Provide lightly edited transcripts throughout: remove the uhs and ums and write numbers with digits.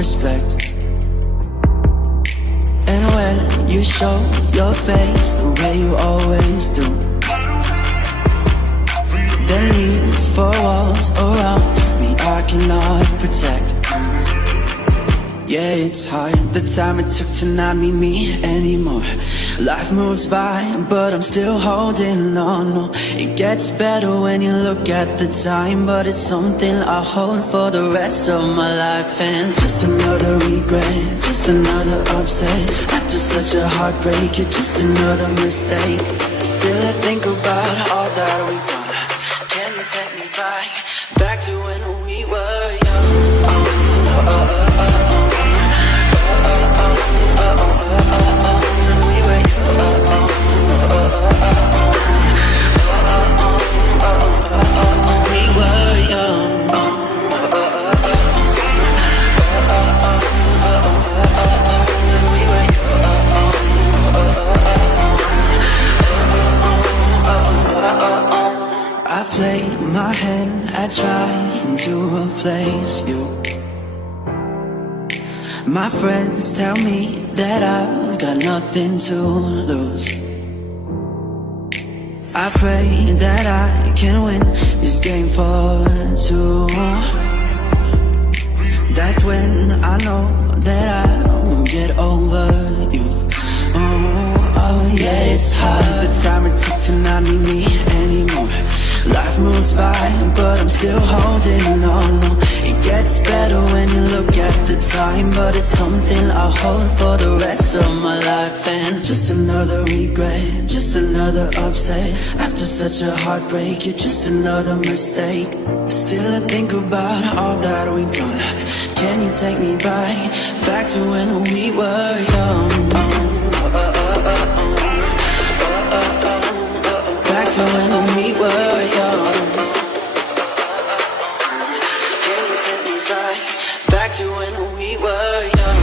respect. And when you show your face the way you always do, then leaves four walls around me I cannot protect. Yeah, it's hard, the time it took to not meet me anymore. Life moves by, but I'm still holding on. No, it gets better when you look at the time, but it's something I hold for the rest of my life. And just another regret, just another upset. After such a heartbreak, it's just another mistake. Still I think about all that we've done. Can you take me back to when we were young? I play my hand at trying to replace you. My friends tell me that I've got nothing to lose. I pray that I can win this game for two. That's when I know that I will get over you. Oh yeah, it's hard, the time it took to not need me anymore. Life moves by, but I'm still holding on. No, it gets better when you look at the time, but it's something I'll hold for the rest of my life. And just another regret, just another upset. After such a heartbreak, it's just another mistake. Still I think about all that we've done. Can you take me back to when we were young? Back to when we were young. Can you take me back to when we were young?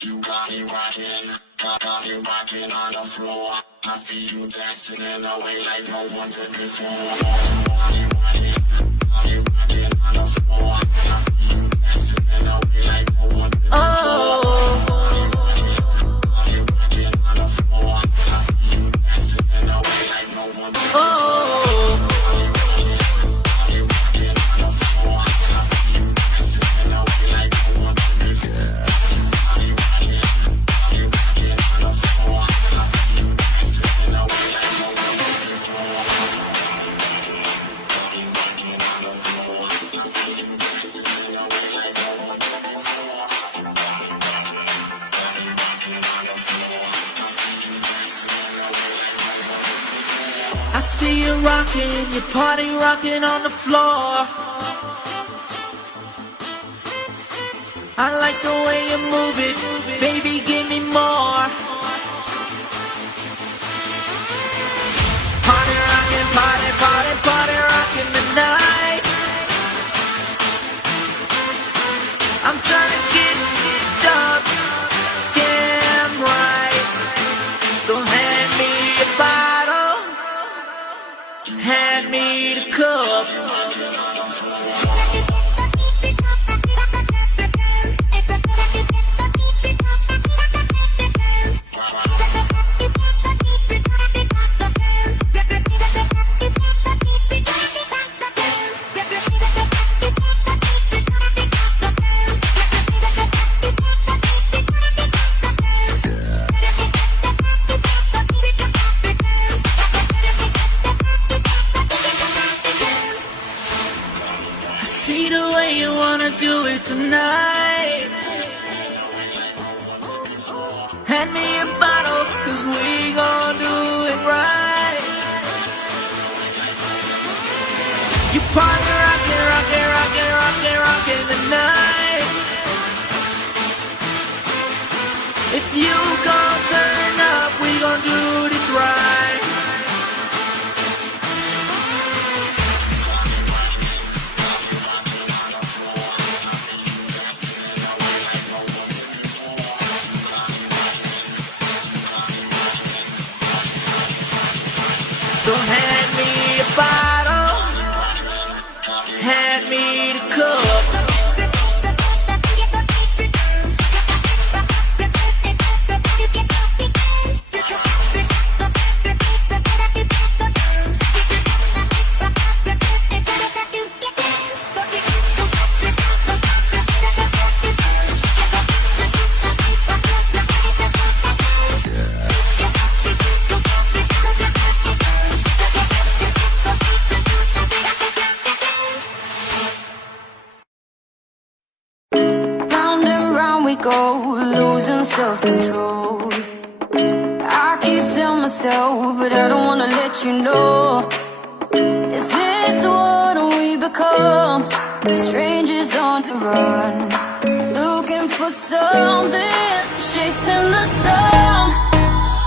You got me rocking on the floor. I see you dancing in a way like no one did before. Got me rocking on the floor. I see you dancing in a way like no one did before. Got me rocking on the floor. I see you dancing in a way like no one did before. I see you rocking, your party rocking on the floor. I like the way you move it, baby, give me more. Party rocking, party rocking tonight. I'm trying to get it up, damn right. So hand me a bottle, hand me the cup. See the way you wanna do it tonight. Hand me a bottle, cause we gon' do it right. You party rockin' tonight. If you gon' turn up, we gon' do this right. So hand me a bottle, hand me the cup. We go, losing self-control. I keep telling myself, but I don't wanna let you know. Is this what we become? Strangers on the run, looking for something, chasing the sun.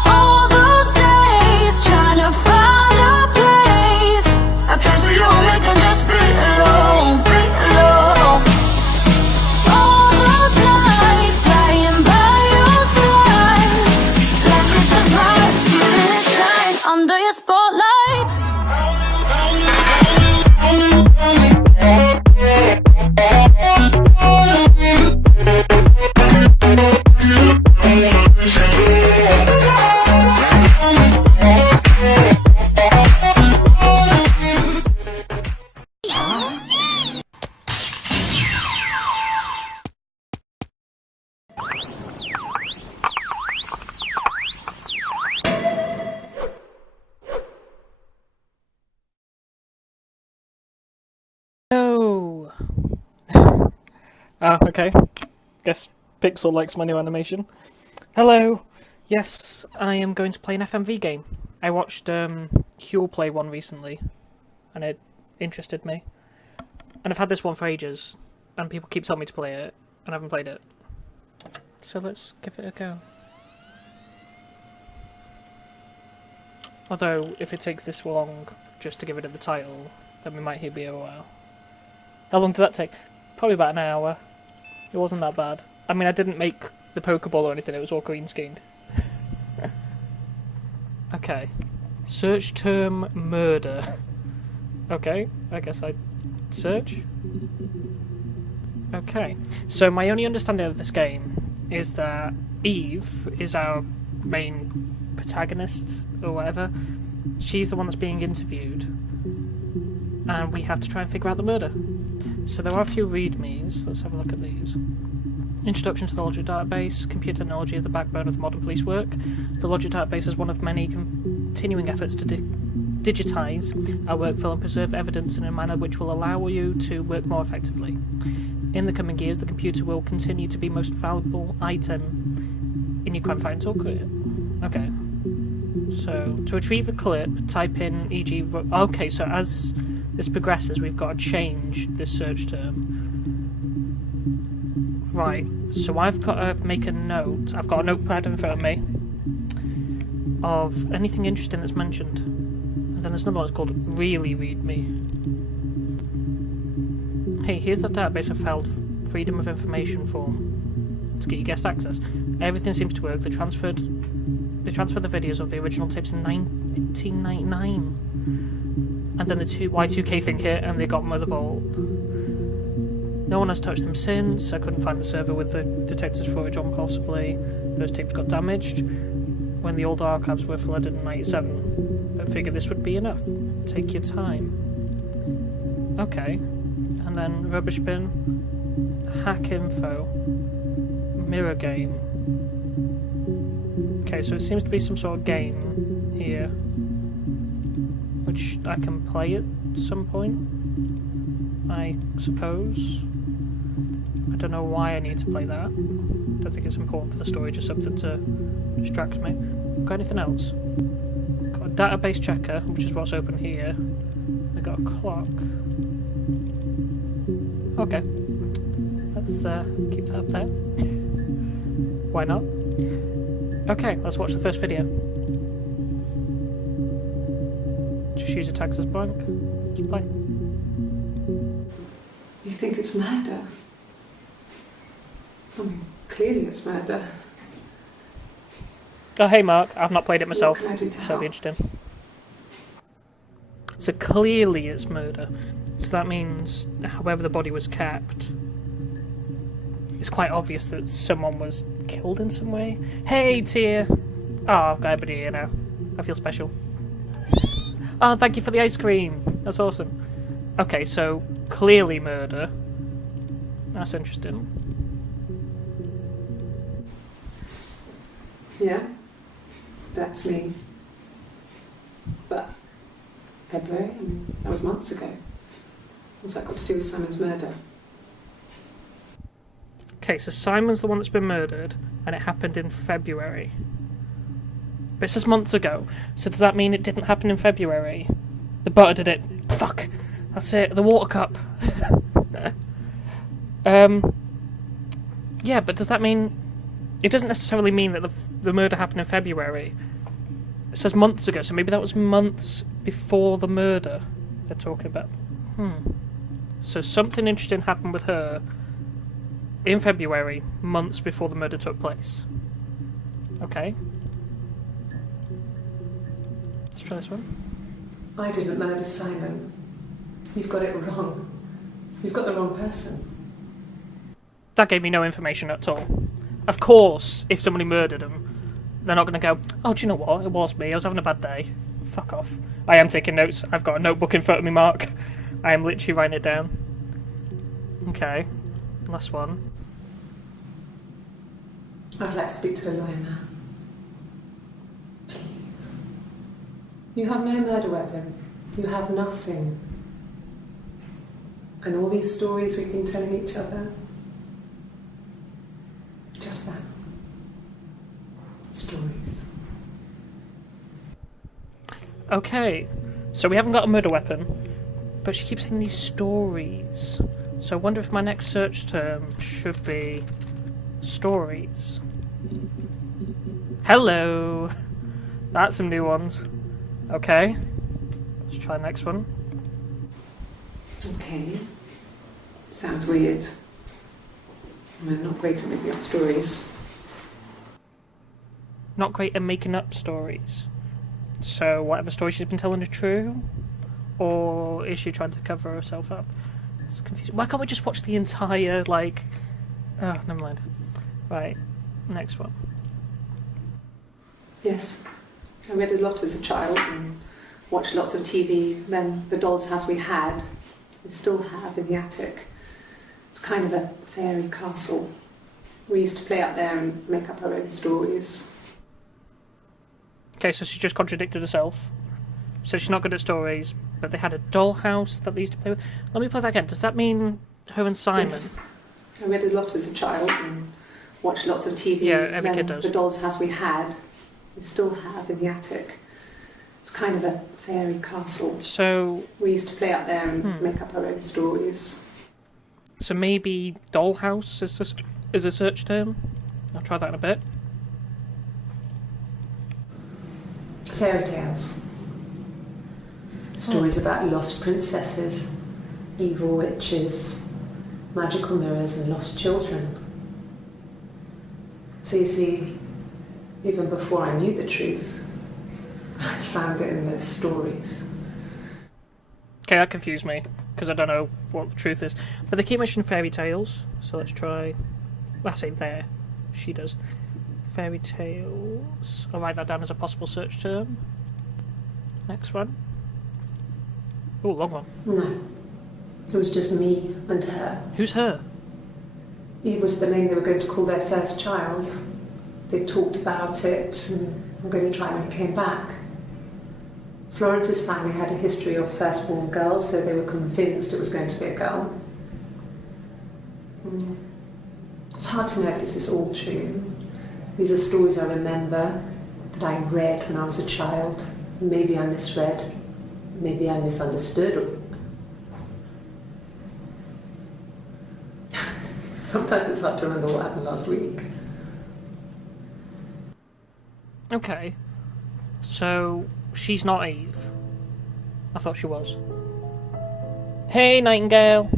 All those days, trying to find a place, a place where you won't make them just be alone, be alone. Under your spotlight. Okay. Guess Pixel likes my new animation. Hello! Yes, I am going to play an FMV game. I watched Huel play one recently, and it interested me. And I've had this one for ages, and people keep telling me to play it, and I haven't played it. So let's give it a go. Although, if it takes this long just to give it the title, then we might be a while. How long did that take? Probably about an hour. It wasn't that bad. I mean, I didn't make the Pokeball or anything, it was all green screened. Okay. Search term murder. Okay, I guess I'd search. Okay, so my only understanding of this game is that Eve is our main protagonist, or whatever. She's the one that's being interviewed, and we have to try and figure out the murder. So there are a few readmes. Let's have a look at these. Introduction to the Logic Database. Computer technology is the backbone of the modern police work. The Logic Database is one of many continuing efforts to digitise our workflow and preserve evidence in a manner which will allow you to work more effectively. In the coming years, the computer will continue to be the most valuable item in your crime-fighting toolkit. Okay. So, to retrieve a clip, type in e.g. Okay, so as this progresses, we've got to change this search term. Right, so I've got to make a note. I've got a notepad in front of me of anything interesting that's mentioned. And then there's another one that's called Really Read Me. Hey, here's that database I filed Freedom of Information form to get you guest access. Everything seems to work. They transferred the videos of the original tapes in 1999. And then the Y2K thing hit and they got motherboard. No one has touched them since. I couldn't find the server with the detectives footage on possibly. Those tapes got damaged when the old archives were flooded in 97. But figured this would be enough. Take your time. Okay. And then rubbish bin, hack info, mirror game. Okay, so it seems to be some sort of game here, which I can play at some point, I suppose. I don't know why I need to play that. I don't think it's important for the story, just something to distract me. Got anything else? Got a database checker, which is what's open here. I got a clock. Okay, let's keep that up there. Why not? Okay, let's watch the first video. Just use your tags as blank. Let's play. You think it's murder? I mean, clearly it's murder. Oh, hey Mark, I've not played it myself, What can I do to so it'll help? be interesting. So clearly it's murder. So that means however the body was kept, it's quite obvious that someone was killed in some way. Hey, Tia! Oh, I've got everybody here now. I feel special. Oh, thank you for the ice cream! That's awesome. Okay, so clearly murder. That's interesting. Yeah, that's me. But February, I mean, that was months ago. What's that got to do with Simon's murder? Okay, so Simon's the one that's been murdered, and it happened in February. But it says months ago, so does that mean it didn't happen in February? The butter did it. Fuck! That's it, the water cup. Yeah, but does that mean... It doesn't necessarily mean that the murder happened in February. It says months ago, so maybe that was months before the murder they're talking about. So something interesting happened with her in February, months before the murder took place. Okay. Let's try this one. I didn't murder Simon. You've got it wrong. You've got the wrong person. That gave me no information at all. Of course, if somebody murdered him, they're not going to go, oh, do you know what? It was me. I was having a bad day. Fuck off. I am taking notes. I've got a notebook in front of me, Mark. I am literally writing it down. Okay. Last one. I'd like to speak to a lawyer now. Please. You have no murder weapon. You have nothing. And all these stories we've been telling each other, just that. Stories. Okay. So we haven't got a murder weapon, but she keeps saying these stories. So I wonder if my next search term should be stories. Hello! That's some new ones. Okay. Let's try the next one. Okay. Sounds weird. I'm not great at making up stories. not great at making up stories. So whatever story she's been telling are true? Or is she trying to cover herself up? It's confusing. Why can't we just watch the entire, like... Oh, never mind. Right, next one. Yes. I read a lot as a child and watched lots of TV. Then the doll's house we had, we still have in the attic. It's kind of a fairy castle. We used to play out there and make up our own stories. Okay, so she just contradicted herself. So she's not good at stories, but they had a dollhouse that they used to play with. Let me play that again. Does that mean her and Simon? Yes. I read a lot as a child and watched lots of TV. Yeah, every then kid does. The doll's house we had, we still have in the attic. It's kind of a fairy castle. So... We used to play out there and make up our own stories. So maybe dollhouse is a search term? I'll try that in a bit. Fairy tales. Stories about lost princesses, evil witches, magical mirrors and lost children. So you see, even before I knew the truth, I'd found it in those stories. Okay, that confused me, because I don't know what the truth is. But they keep mentioning fairy tales, so let's try... I say there. She does. Fairy tales. I'll write that down as a possible search term. Next one. Oh, long one. No. It was just me and her. Who's her? It was the name they were going to call their first child. They talked about it and were going to try when he came back. Florence's family had a history of firstborn girls, so they were convinced it was going to be a girl. It's hard to know if this is all true. These are stories I remember, that I read when I was a child. Maybe I misread, maybe I misunderstood. Sometimes it's hard to remember what happened last week. Okay. So, she's not Eve. I thought she was. Hey, Nightingale!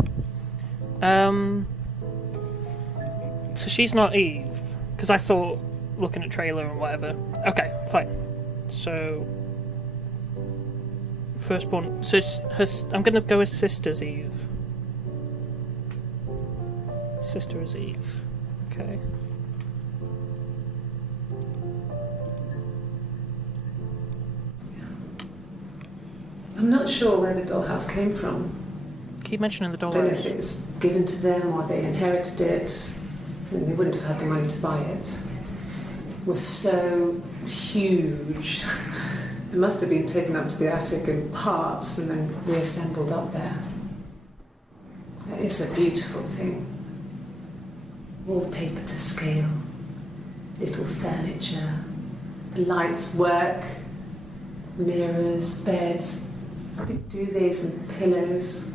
So she's not Eve. Because I thought, looking at trailer and whatever. Okay, fine. So... Firstborn... So I'm going to go with Sister's Eve. Sister is Eve. Okay. I'm not sure where the dollhouse came from. Keep mentioning the I don't know if dollhouse. it was given to them or they inherited it. I mean, they wouldn't have had the money to buy it. It was so huge. It must have been taken up to the attic in parts and then reassembled up there. It's a beautiful thing. Wallpaper to scale, little furniture, the lights work, mirrors, beds, big duvets and pillows.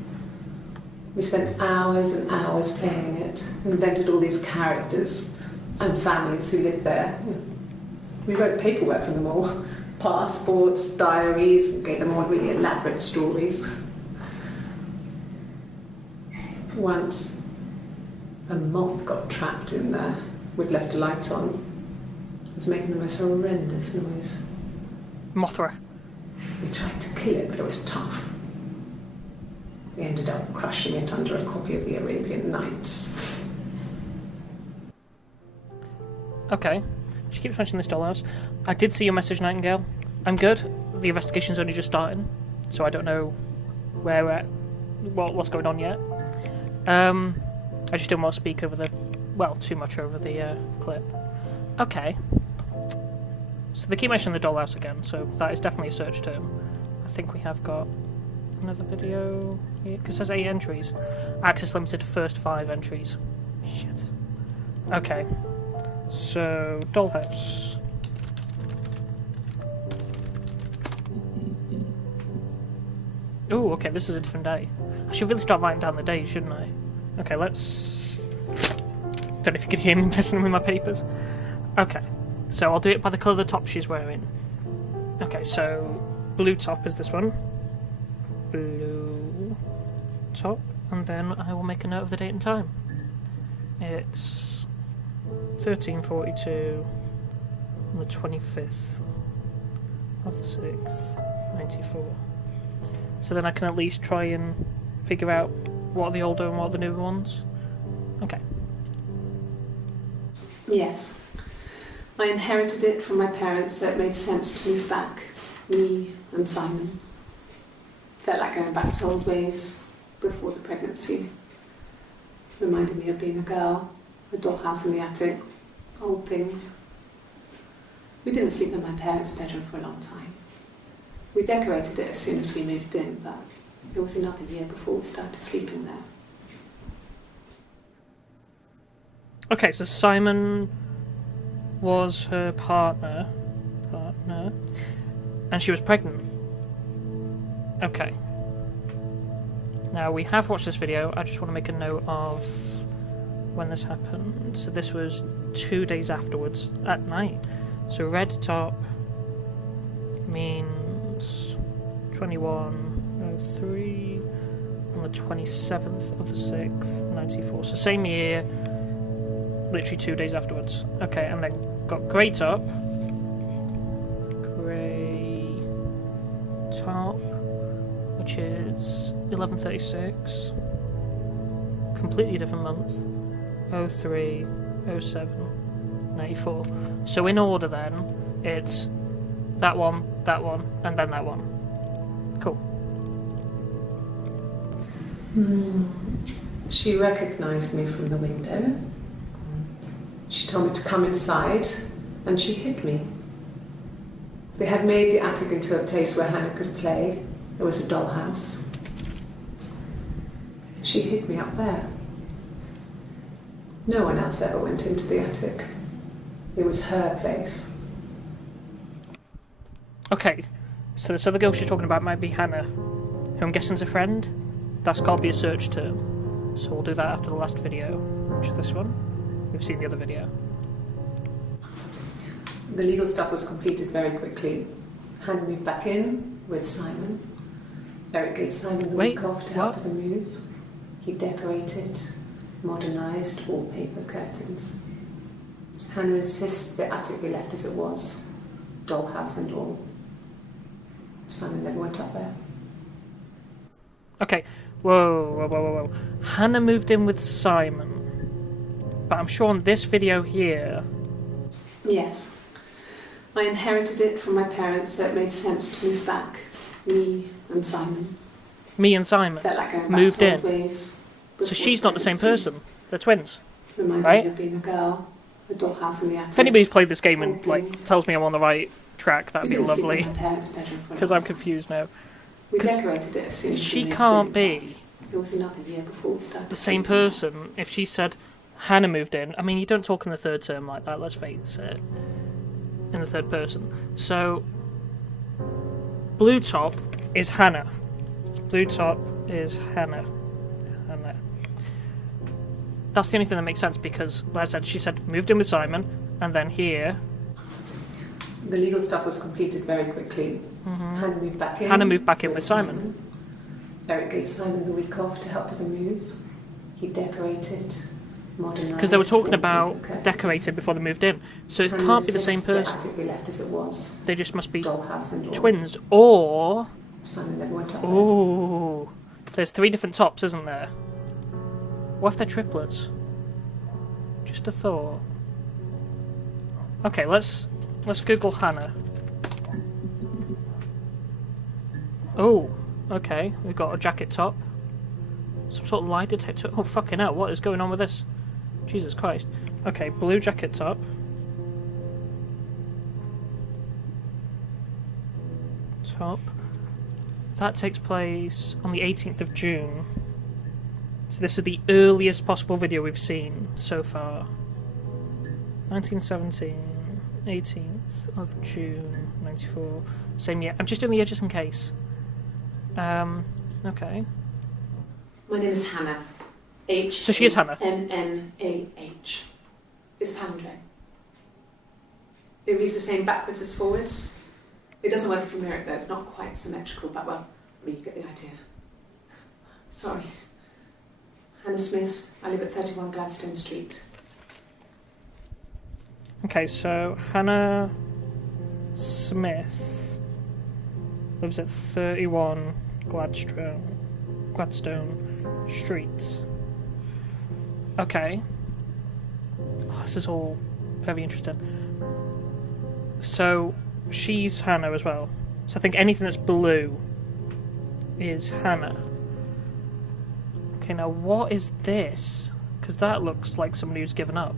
We spent hours and hours playing in it, invented all these characters and families who lived there. We wrote paperwork for them all, passports, diaries, and gave them all really elaborate stories. Once, a moth got trapped in there. We'd left a light on. It was making the most horrendous noise. Mothra. We tried to kill it, but it was tough. We ended up crushing it under a copy of the Arabian Nights. Okay. She keeps mentioning this dollhouse. I did see your message, Nightingale. I'm good. The investigation's only just starting, so I don't know where we're at, what's going on yet. I just didn't want to speak over the... well, too much over the clip. Okay. So they keep mentioning the dollhouse again, so that is definitely a search term. I think we have got another video here, because it says 8 entries. Access limited to first 5 entries. Shit. Okay. So, dollhouse. Ooh, okay, this is a different day. I should really start writing down the days, shouldn't I? Okay, let's... Don't know if you can hear me messing with my papers. Okay, so I'll do it by the colour of the top she's wearing. Okay, so blue top is this one. Blue top, and then I will make a note of the date and time. It's 13:42, on the 25th of the 6th, 94. So then I can at least try and figure out what are the older and what are the newer ones. Okay. Yes. I inherited it from my parents, so it made sense to move back. Me and Simon. Felt like going back to old ways before the pregnancy. Reminded me of being a girl, a dollhouse in the attic, old things. We didn't sleep in my parents' bedroom for a long time. We decorated it as soon as we moved in, but it was another year before we started sleeping there. Okay, so Simon was her partner, and she was pregnant. Okay. Now, we have watched this video. I just want to make a note of when this happened. So this was 2 days afterwards, at night. So red top means 2103 on the 27th of the 6th, 94. So same year, literally 2 days afterwards. Okay, and then got grey top. Grey top, which is 1136. Completely different month. 03, 07, 94. So in order then, it's that one, and then that one. Cool. She recognised me from the window. She told me to come inside, and she hid me. They had made the attic into a place where Hannah could play. It was a dollhouse. She hid me up there. No one else ever went into the attic. It was her place. Okay, so this other girl she's talking about might be Hannah, who I'm guessing is a friend. That's got to be a search term. So we'll do that after the last video, which is this one. We've seen the other video. The legal stuff was completed very quickly. Hannah moved back in with Simon. Eric gave Simon the week off to help with the move. He decorated, modernised wallpaper, curtains. Hannah insists the attic be left as it was, dollhouse and all. Simon never went up there. Okay, whoa. Hannah moved in with Simon. But I'm sure on this video here... Yes. I inherited it from my parents, so it made sense to move back. Me and Simon. Me and Simon Felt like going moved back to old in. ways So she's not the same pregnancy. person. They're twins. Reminded right? me of being a girl, a dollhouse in the attic. If anybody's played this game and Old like things. tells me I'm on the right track, that'd We be didn't sleep lovely. in my parents' bedroom for a Because long I'm time. confused now. We 'Cause decorated it as soon as she we moved can't in, be but it was another year before we started the same sleeping there. person if she said Hannah moved in. I mean, you don't talk in the third term like that, let's face it. In the third person. So, blue top is Hannah. Blue top is Hannah. Hannah. That's the only thing that makes sense because, like I said, she said moved in with Simon, and then here... The legal stuff was completed very quickly. Hannah moved back in. Hannah moved back in with Simon. Eric gave Simon the week off to help with the move. He decorated, modernised. Because they were talking wallpaper, about curtains. decorated before they moved in. So it Hannah can't be the same insists the person. attic be left as it was, They just must be dollhouse and all. twins. Or... Simon never went up there. Ooh. There's 3 different tops, isn't there? What if they're triplets? Just a thought. Okay, let's Google Hannah. Oh, okay. We've got a jacket top. Some sort of lie detector. Oh, fucking hell. What is going on with this? Jesus Christ. Okay, blue jacket top. Top. That takes place on the 18th of June. So this is the earliest possible video we've seen so far. 1917, 18th of June, 94. Same year. I'm just doing the year just in case. Okay. My name is Hannah. H. So she is Hannah. N-N-A-H. It's a palindrome. It reads the same backwards as forwards. It doesn't work if you mirror it though. It's not quite symmetrical, but well, you get the idea. Sorry. Hannah Smith. I live at 31 Gladstone Street. Okay, so Hannah Smith lives at 31 Gladstone Street. Okay. Oh, this is all very interesting. So, she's Hannah as well. So I think anything that's blue is Hannah. Okay, now what is this? Because that looks like somebody who's given up.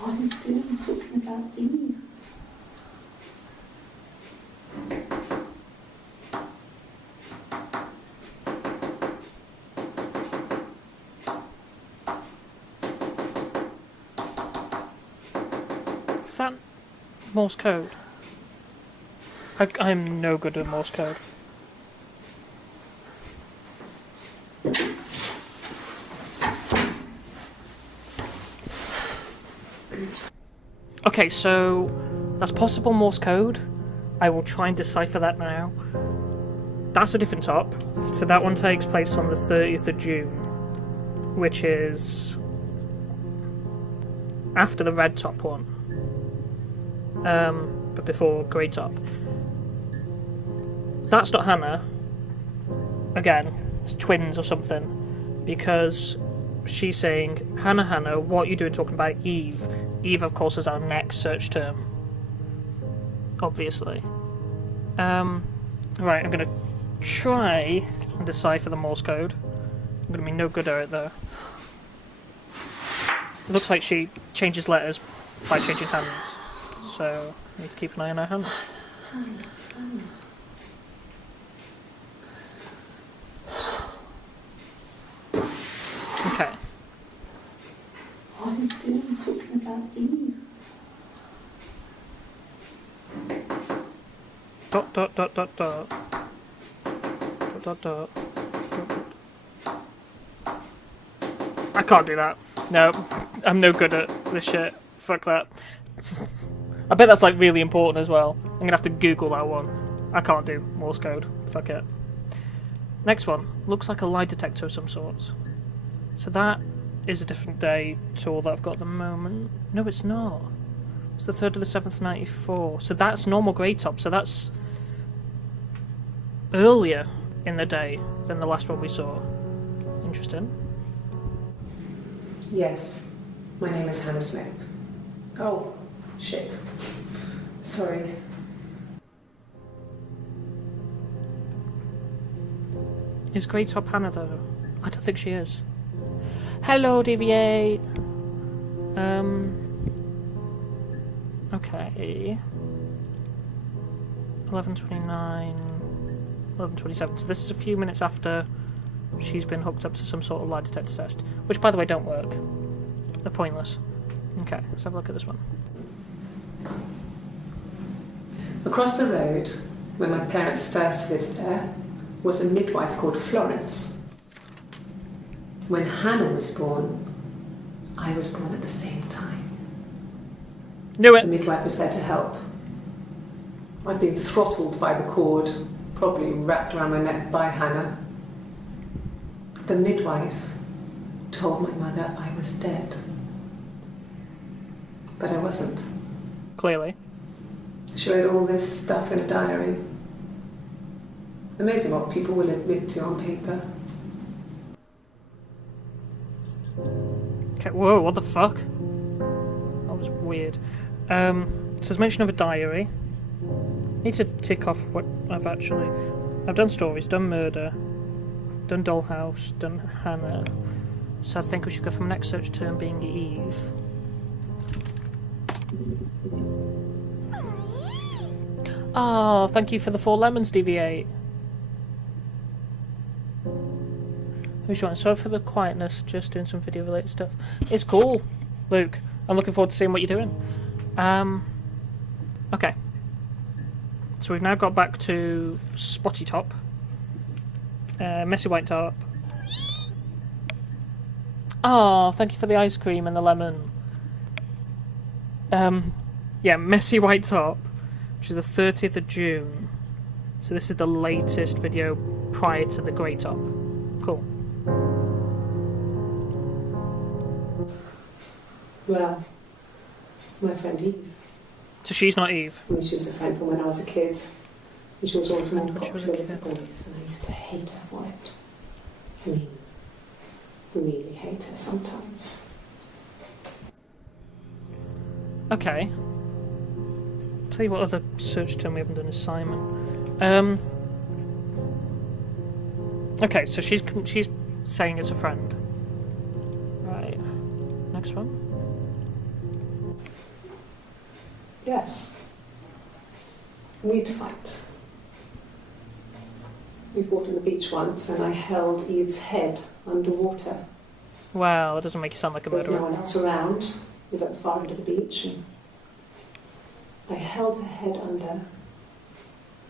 What are you doing talking about Eve? Is that Morse code? I'm no good at Morse code. Okay, so that's possible Morse code. I will try and decipher that now. That's a different top. So that one takes place on the 30th of June, which is after the red top one. But before grey top. That's not Hannah. Again, it's twins or something. Because she's saying, Hannah, what are you doing talking about Eve? Eve, of course, is our next search term. Obviously. Right, I'm going to try and decipher the Morse code. I'm going to be no good at it, though. It looks like she changes letters by changing hands. So, I need to keep an eye on her hands. Okay. What are you doing talking about Eve? Dot dot dot dot dot. Dot dot dot. I can't do that. No, I'm no good at this shit. Fuck that. I bet that's like really important as well. I'm gonna have to Google that one. I can't do Morse code. Fuck it. Next one. Looks like a lie detector of some sort. So that is a different day to all that I've got at the moment. No, it's not. It's the 3rd of the 7th, 94. So that's normal grey top. So that's earlier in the day than the last one we saw. Interesting. Yes, my name is Hannah Smith. Oh, shit. Sorry. Is grey top Hannah though? I don't think she is. Hello, DVA. Okay. 11:29, 11:27. So this is a few minutes after she's been hooked up to some sort of lie detector test, which, by the way, don't work. They're pointless. Okay, let's have a look at this one. Across the road, where my parents first lived there, was a midwife called Florence. When Hannah was born, I was born at the same time. Knew The it! midwife was there to help. I'd been throttled by the cord, probably wrapped around my neck by Hannah. The midwife told my mother I was dead. But I wasn't. Clearly. She wrote all this stuff in a diary. Amazing what people will admit to on paper. Okay, whoa, what the fuck? That was weird. So there's mention of a diary. Need to tick off what I've done stories, done murder, done Dollhouse, done Hannah. So I think we should go for my next search term being Eve. Oh, thank you for the 4 lemons, DV8. Who's joining? Sorry for the quietness, just doing some video related stuff. It's cool, Luke. I'm looking forward to seeing what you're doing. Okay. So we've now got back to Spotty Top. Messy White Top. Oh, thank you for the ice cream and the lemon. Yeah, Messy White Top, which is the 30th of June. So this is the latest video prior to the Grey Top. Cool. Well, my friend Eve. So she's not Eve. I mean, she was a friend from when I was a kid. And she was always more When she was a popular with the kid. boys, and I used to hate her for it. I mean, really hate her sometimes. Okay. Tell you what other search term we haven't done is Simon. Okay, so she's saying it's a friend. Right. Next one. Yes. We'd fight. We fought on the beach once, and I held Eve's head underwater. Wow, that doesn't make you sound like a There was no murderer. one else around. It was at the far end of the beach, and I held her head under,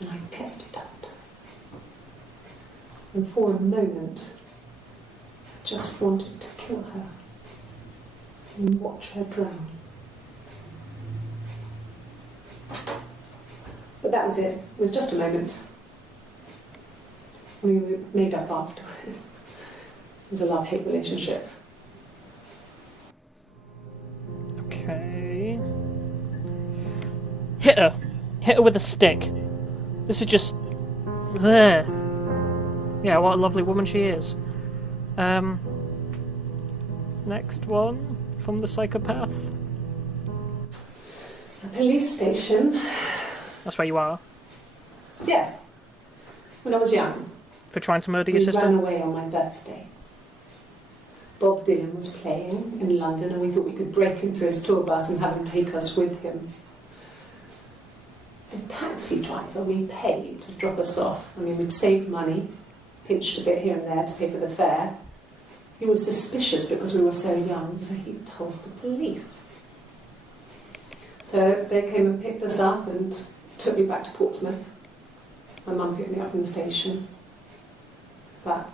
and I kept it out. And for a moment, I just wanted to kill her and watch her drown. But that was it. It was just a moment. We made up after. It was a love-hate relationship. Okay. Hit her. Hit her with a stick. This is just... there. Yeah, what a lovely woman she is. Next one from the psychopath. A police station. That's where you are. Yeah. When I was young, For trying to murder your we sister. ran away on my birthday. Bob Dylan was playing in London, and we thought we could break into his tour bus and have him take us with him. The taxi driver we paid to drop us off. I mean, we'd saved money, pinched a bit here and there to pay for the fare. He was suspicious because we were so young, so he told the police. So they came and picked us up and took me back to Portsmouth. My mum picked me up from the station. But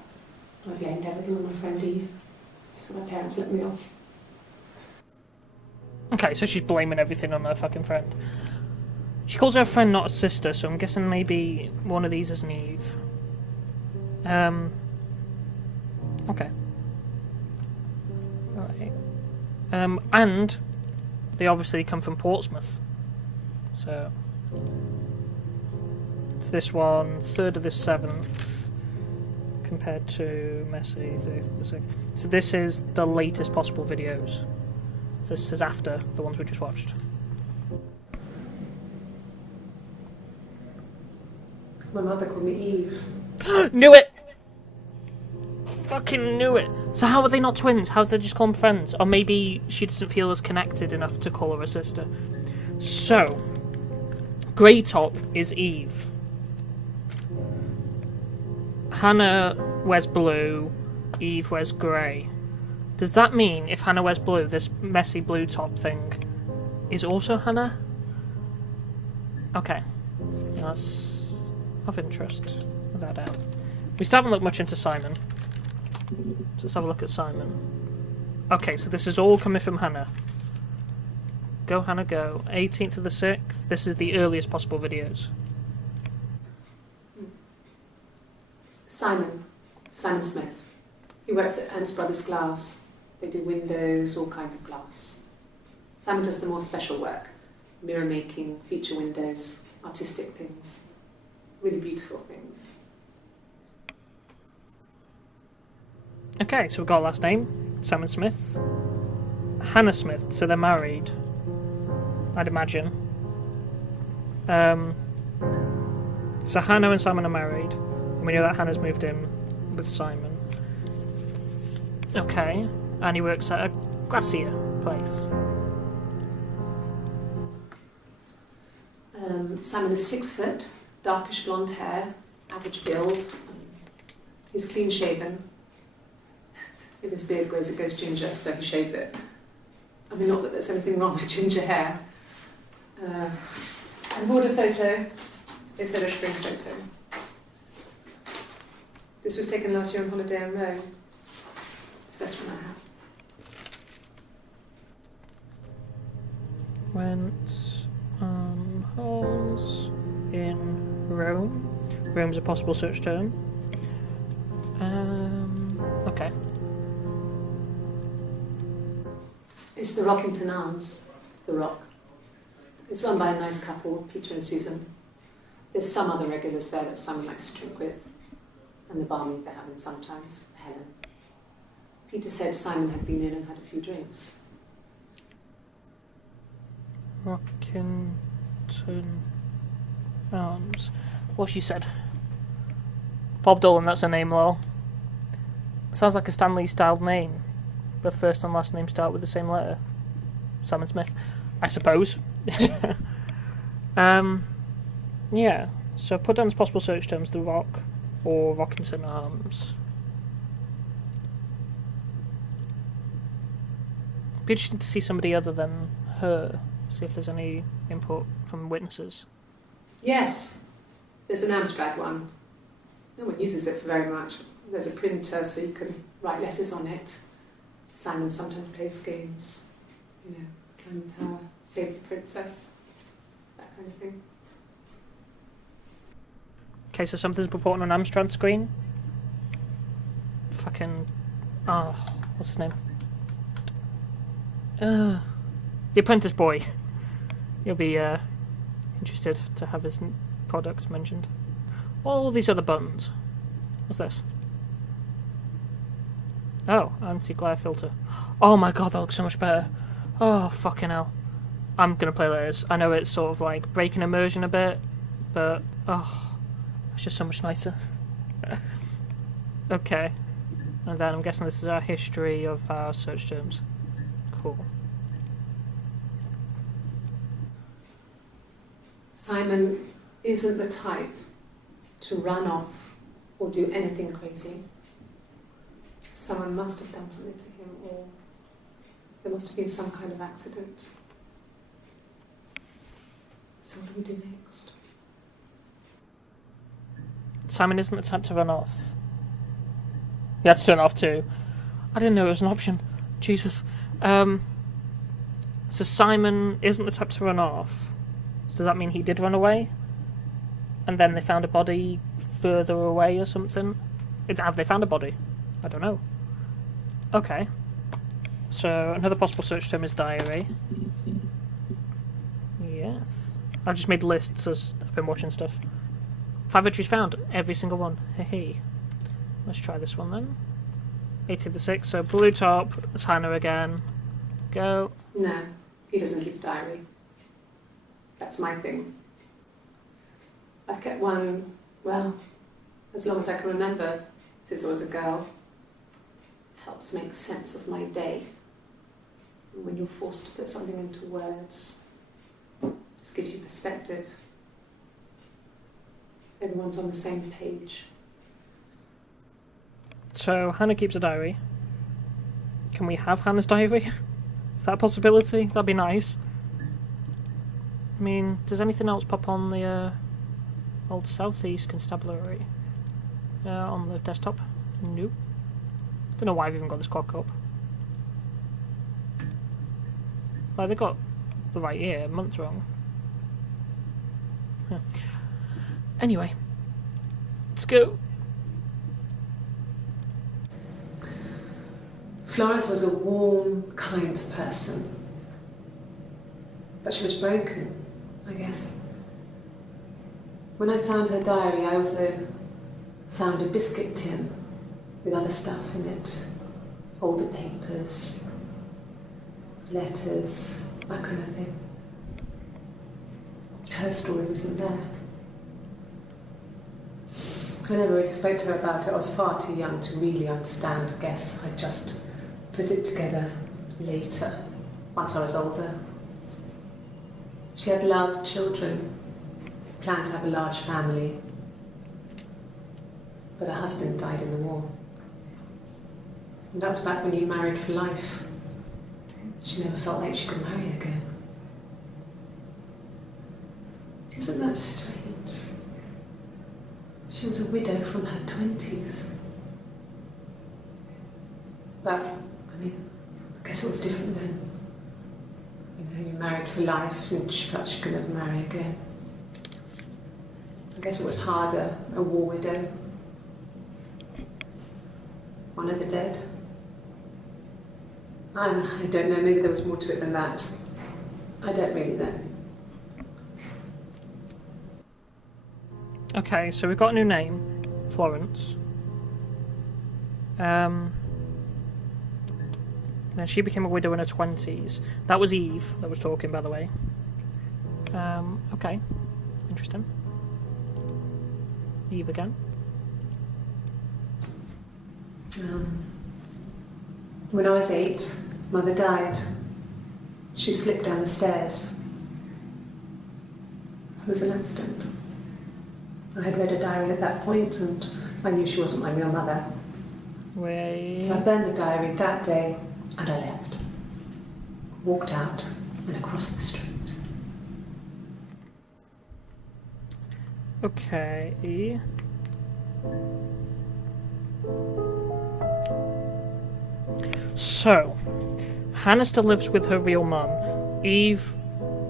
I blamed everything on my friend Eve. So my parents let me off. Okay, so she's blaming everything on her fucking friend. She calls her friend not a sister, so I'm guessing maybe one of these is an Eve. Okay. Alright. And they obviously come from Portsmouth. So it's this one, 3rd of the 7th, compared to Messi, 30th of the 6th. So this is the latest possible videos. So this is after the ones we just watched. My mother called me Eve. Knew it! Fucking knew it! So how are they not twins? How did they just call them friends? Or maybe she doesn't feel as connected enough to call her a sister. So, Grey Top is Eve. Hannah wears blue, Eve wears grey. Does that mean if Hannah wears blue, this messy blue top thing is also Hannah? Okay. That's of interest, without doubt. We still haven't looked much into Simon. So let's have a look at Simon. Okay, so this is all coming from Hannah. Go, Hannah, go. 18th of the 6th. This is the earliest possible videos. Simon Smith. He works at Ernst Brothers Glass. They do windows, all kinds of glass. Simon does the more special work. Mirror making, feature windows, artistic things. Really beautiful things. Okay, so we've got a last name. Simon Smith. Hannah Smith, so they're married. I'd imagine. So Hannah and Simon are married. And we know that Hannah's moved in with Simon. Okay. And he works at a grassier place. Simon is 6 foot, darkish blonde hair, average build. He's clean shaven. If his beard grows, it goes ginger, so he shaves it. I mean, not that there's anything wrong with ginger hair. And border photo. They said a spring photo. This was taken last year on holiday in Rome. It's the best one I have. Went on holes in Rome. Rome's a possible search term. Okay. It's the Rockington Arms, the Rock. It's run by a nice couple, Peter and Susan. There's some other regulars there that Simon likes to drink with, and the barmaid they're having sometimes, Helen. Peter said Simon had been in and had a few drinks. Rockington Arms. What she said? Bob Dolan, that's a name, lol. Sounds like a Stanley styled name. Both first and last names start with the same letter. Simon Smith, I suppose. Yeah. So put down as possible search terms The Rock or Rockington Arms. Be interesting to see somebody other than her. See if there's any input from witnesses. Yes, there's an abstract one. No one uses it for very much. There's a printer so you can write letters on it. Simon sometimes plays games, you know, climb the tower, save the princess, that kind of thing. Okay, so something's reporting on Amstrad screen. Fucking... Oh, what's his name? The Apprentice Boy. You'll be interested to have his product mentioned. All these other buttons. What's this? Oh, anti-glare filter. Oh my god, that looks so much better. Oh, fucking hell. I'm gonna play this. I know it's sort of like breaking immersion a bit, but oh, it's just so much nicer. Okay. And then I'm guessing this is our history of our search terms. Cool. Simon isn't the type to run off or do anything crazy. Someone must have done something to him, or there must have been some kind of accident. So what do we do next? Simon isn't the type to run off. He had to turn off too. I didn't know it was an option. Jesus. So Simon isn't the type to run off. So does that mean he did run away? And then they found a body further away or something? Have they found a body? I don't know. Okay. So another possible search term is diary. Yes. I've just made lists as I've been watching stuff. 5 entries found. Every single one. Hey. Let's try this one then. 8 of the 6. So blue top. It's Hannah again. Go. No, he doesn't keep a diary. That's my thing. I've kept one, well, as long as I can remember, since I was a girl. Helps make sense of my day. And when you're forced to put something into words, it just gives you perspective. Everyone's on the same page. So Hannah keeps a diary. Can we have Hannah's diary? Is that a possibility? That'd be nice. I mean, does anything else pop on the old Southeast Constabulary on the desktop? Nope. Don't know why I've even got this clock up. Like, they got the right year, month's wrong. Huh. Anyway, let's go. Florence was a warm, kind person. But she was broken, I guess. When I found her diary, I also found a biscuit tin with other stuff in it. Older papers, letters, that kind of thing. Her story wasn't there. I never really spoke to her about it. I was far too young to really understand, I guess. I just put it together later, once I was older. She had loved children, planned to have a large family, but her husband died in the war. And that was back when you married for life. She never felt like she could marry again. Isn't that strange? She was a widow from her 20s. But, I mean, I guess it was different then. You know, You married for life, and she felt she could never marry again. I guess it was harder, a war widow. One of the dead. I don't know, maybe there was more to it than that. I don't really know. Okay, so we've got a new name, Florence. Then she became a widow in her 20s. That was Eve that was talking, by the way. Okay. Interesting. Eve again. When I was 8, Mother died. She slipped down the stairs. It was an accident. I had read her diary at that point, and I knew she wasn't my real mother. Wait. So I burned the diary that day, and I left. Walked out and across the street. Okay. So, Hannah still lives with her real mum. Eve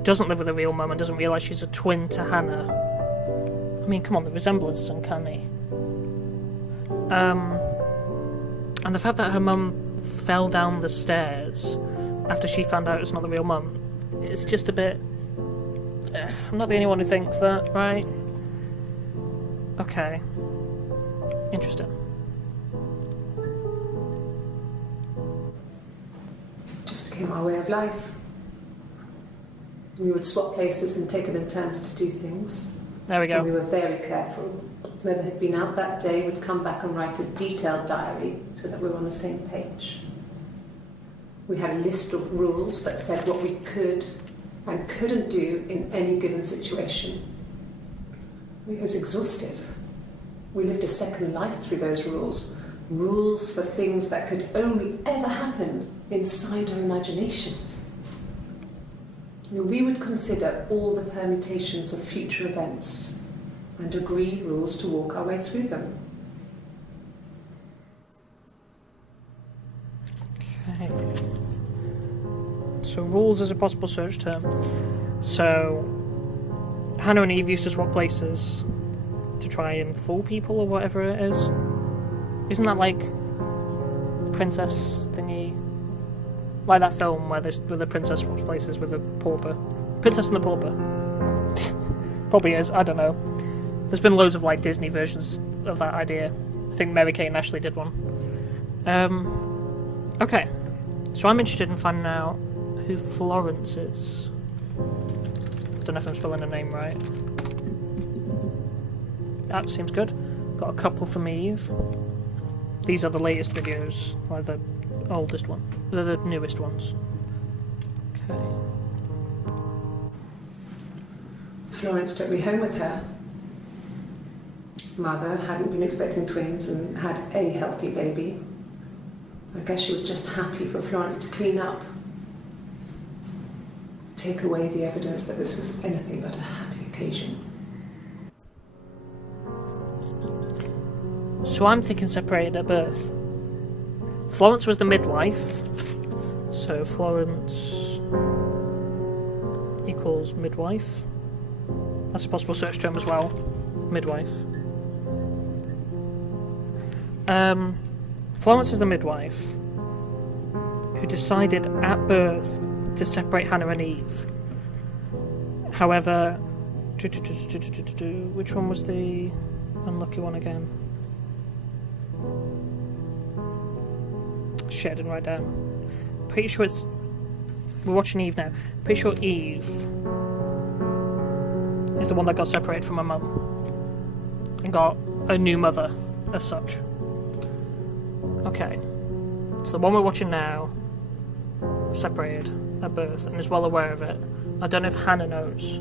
doesn't live with her real mum and doesn't realise she's a twin to Hannah. I mean, come on, the resemblance is uncanny. And the fact that her mum fell down the stairs after she found out it's not the real mum, it's just a bit... I'm not the only one who thinks that, right? Okay. Interesting. Just became our way of life. We would swap places and take it in turns to do things. There we go. And we were very careful. Whoever had been out that day would come back and write a detailed diary so that we were on the same page. We had a list of rules that said what we could and couldn't do in any given situation. It was exhaustive. We lived a second life through those rules. Rules for things that could only ever happen inside our imaginations. We would consider all the permutations of future events and agree rules to walk our way through them. Okay. So rules is a possible search term. So Hannah and Eve used to swap places to try and fool people or whatever it is. Isn't that like princess thingy? Like that film where the princess swaps places with the pauper. Princess and the Pauper. Probably is, I don't know. There's been loads of like Disney versions of that idea. I think Mary-Kate and Ashley did one. Okay. So I'm interested in finding out who Florence is. Don't know if I'm spelling her name right. That seems good. Got a couple from Eve. These are the latest videos, like the oldest one. They're the newest ones. Okay. Florence took me home with her. Mother hadn't been expecting twins and had a healthy baby. I guess she was just happy for Florence to clean up. Take away the evidence that this was anything but a happy occasion. So I'm thinking separated at birth. Florence was the midwife. So Florence equals midwife. That's a possible search term as well. Midwife. Florence is the midwife who decided at birth to separate Hannah and Eve. However, which one was the unlucky one again? Shit, I didn't write down. Pretty sure it's... We're watching Eve now. Pretty sure Eve is the one that got separated from her mum and got a new mother as such. Okay. So the one we're watching now separated at birth and is well aware of it. I don't know if Hannah knows.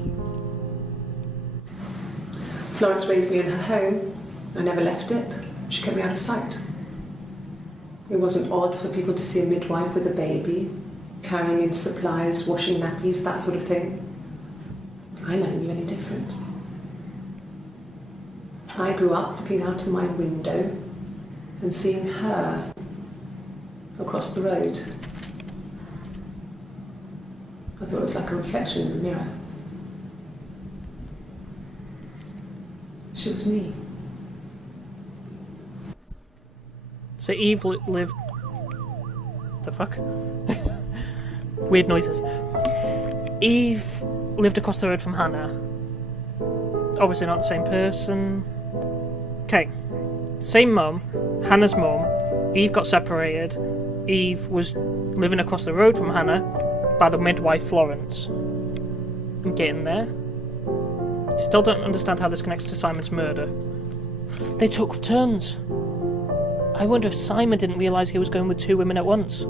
Florence raised me in her home. I never left it. She kept me out of sight. It wasn't odd for people to see a midwife with a baby, carrying in supplies, washing nappies, that sort of thing. I never knew any different. I grew up looking out of my window and seeing her across the road. I thought it was like a reflection in the mirror. She was me. So Eve lived... The fuck? Weird noises. Eve lived across the road from Hannah. Obviously not the same person. Okay. Same mum. Hannah's mum. Eve got separated. Eve was living across the road from Hannah by the midwife Florence. I'm getting there. Still don't understand how this connects to Simon's murder. They took turns. I wonder if Simon didn't realise he was going with two women at once.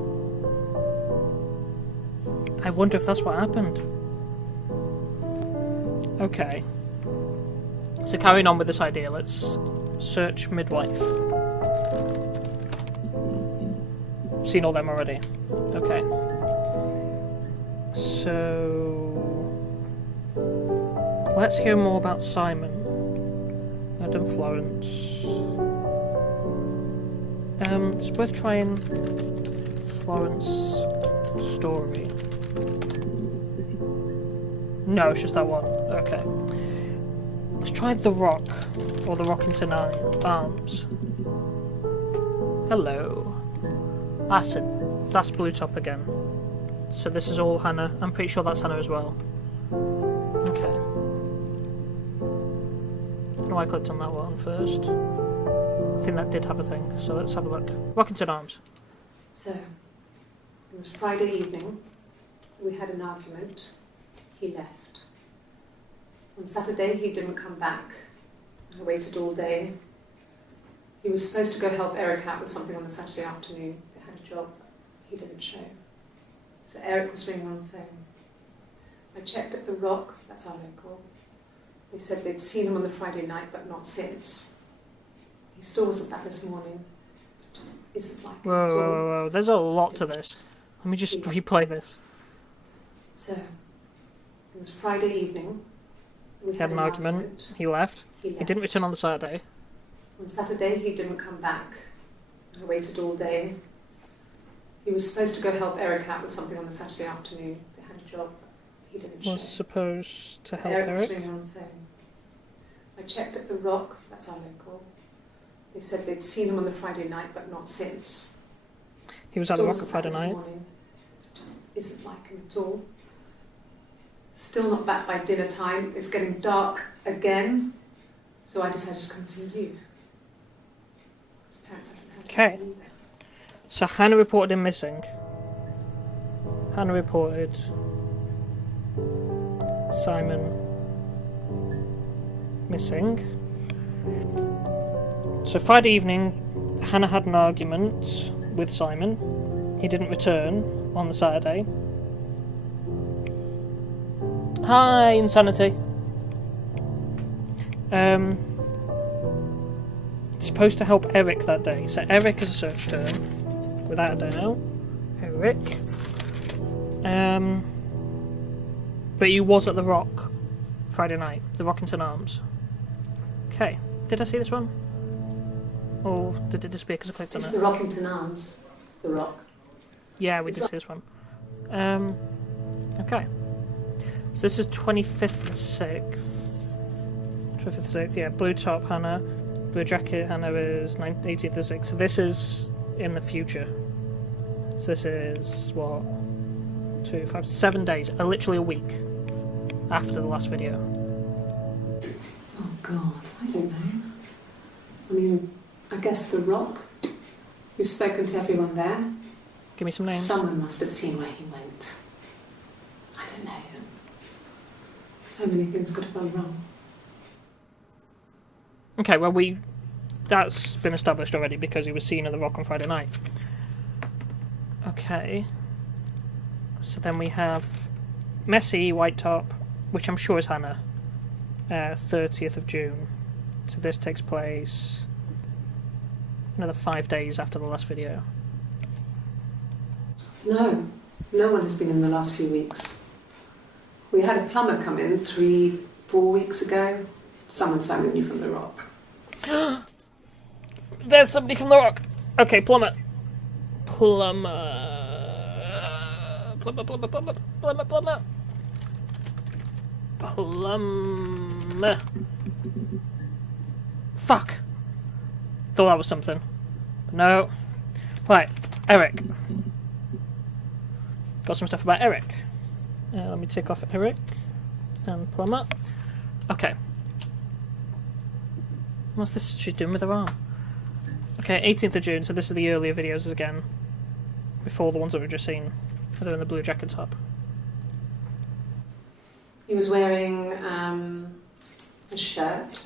I wonder if that's what happened. Okay. So carrying on with this idea, let's search midwife. Seen all them already. Okay. So... let's hear more about Simon. I've done Florence. It's worth trying Florence story. No, it's just that one. Okay. Let's try The Rock, or The Rock into 9 Arms. Hello. Acid. That's Blue Top again. So this is all Hannah. I'm pretty sure that's Hannah as well. Okay. No, I clicked on that one first. I think that did have a thing, so let's have a look. Rockington Arms. So, it was Friday evening. We had an argument. He left. On Saturday, he didn't come back. I waited all day. He was supposed to go help Eric out with something on the Saturday afternoon. They had a job. He didn't show. So Eric was ringing on the phone. I checked at The Rock, that's our local. They said they'd seen him on the Friday night, but not since. He still wasn't back this morning. It just isn't like Whoa, it at all. whoa, whoa, there's a lot to this. Let me just replay this. So, it was Friday evening. We He had an argument. He left. He didn't return on the Saturday. On Saturday, he didn't come back. I waited all day. He was supposed to go help Eric out with something on the Saturday afternoon. They had a job. He didn't show. Was supposed to So help was Eric. ringing on the phone. I checked at The Rock, that's our local. They said they'd seen him on the Friday night, but not since. He was at the Rock on Friday night. It just isn't like him at all. Still not back by dinner time. It's getting dark again. So I decided to come see you. His parents haven't heard Okay. from him either. So Hannah reported him missing. Hannah reported Simon missing. So Friday evening, Hannah had an argument with Simon. He didn't return on the Saturday. Hi, Insanity. Supposed to help Eric that day. So Eric is a search term. Without a doubt. Eric. But he was at The Rock Friday night. The Rockington Arms. Okay. Did I see this one? Or did it disappear because I clicked on It's it? the Rockington Arms, The Rock. Yeah, we did see this one. Okay. So this is 25th and 6th. 25th and 6th, yeah. Blue top Hannah. Blue jacket Hannah is 18th and 6th. So this is in the future. So this is, what? 2, 5, 7 days. Literally a week after the last video. Oh God, I don't know. I mean, I guess The Rock. We've spoken to everyone there. Give me some names. Someone must have seen where he went. I don't know. So many things could have gone wrong. Okay, well that's been established already because he was seen at The Rock on Friday night. Okay. So then we have Messy, White Top, which I'm sure is Hannah. 30th of June. So this takes place another 5 days after the last video. No one has been in the last few weeks. We had a plumber come in 3-4 weeks ago. Someone sang you from The Rock. There's somebody from The Rock! Okay, plumber. Plumber. Plumber, plumber, plumber, plumber, plumber. Plumber. Fuck. Thought that was something. No. Right, Eric. Got some stuff about Eric. Let me take off Eric and plumber. Okay. What's this she's doing with her arm? Okay, 18th of June, so this is the earlier videos again. Before the ones that we've just seen. They're in the blue jacket top. He was wearing a shirt.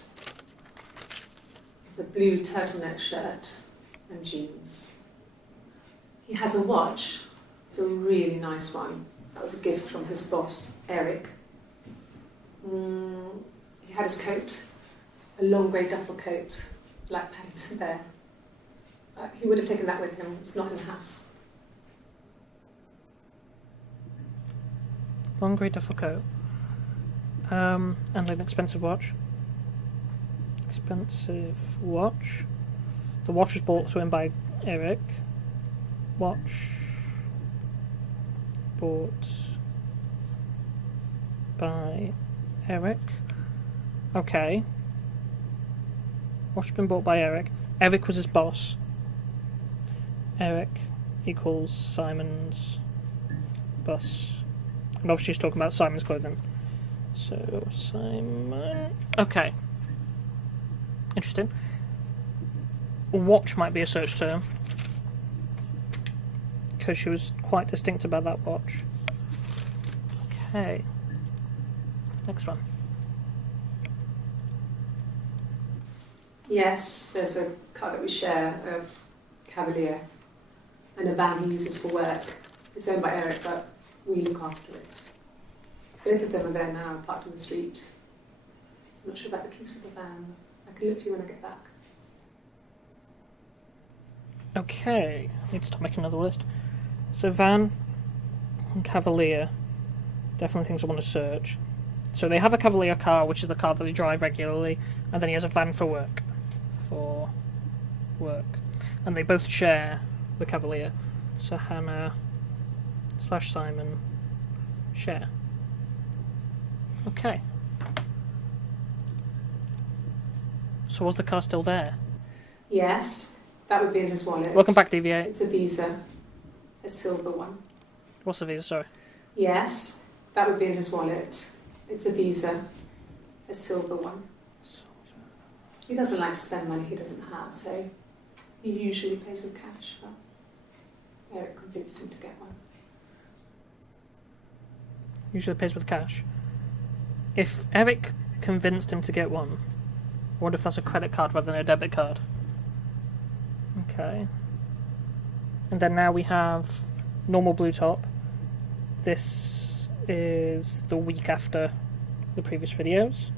It's a blue turtleneck shirt and jeans. He has a watch. It's a really nice one. That was a gift from his boss, Eric. He had his coat, a long grey duffel coat, like Paddington Bear. He would have taken that with him. It's not in the house. Long grey duffel coat. And an expensive watch. Expensive watch. The watch was bought to him by Eric. Watch bought by Eric. Okay. Watch been bought by Eric. Eric was his boss. Eric equals Simon's boss. And obviously she's talking about Simon's clothing. So, Simon... Okay. Interesting. Watch might be a search term. Because she was quite distinct about that watch. Okay. Next one. Yes, there's a car that we share, a Cavalier, and a van he uses for work. It's owned by Eric, but we look after it. Both of them are there now, parked on the street. I'm not sure about the keys for the van. I can look for you when I get back. Okay. Need to stop making another list. So van and Cavalier. Definitely things I want to search. So they have a Cavalier car, which is the car that they drive regularly, and then he has a van for work. For work. And they both share the Cavalier. So Hannah / Simon share. Okay. So was the car still there? Yes, that would be in his wallet. Welcome back, DVA. It's a Visa, a silver one. What's the Visa, sorry? Yes, that would be in his wallet. It's a Visa, a silver one. He doesn't like to spend money he doesn't have, so he usually pays with cash. But Eric convinced him to get one. Usually pays with cash. If Eric convinced him to get one, I wonder if that's a credit card rather than a debit card. Okay. And then now we have normal blue top. This is the week after the previous videos.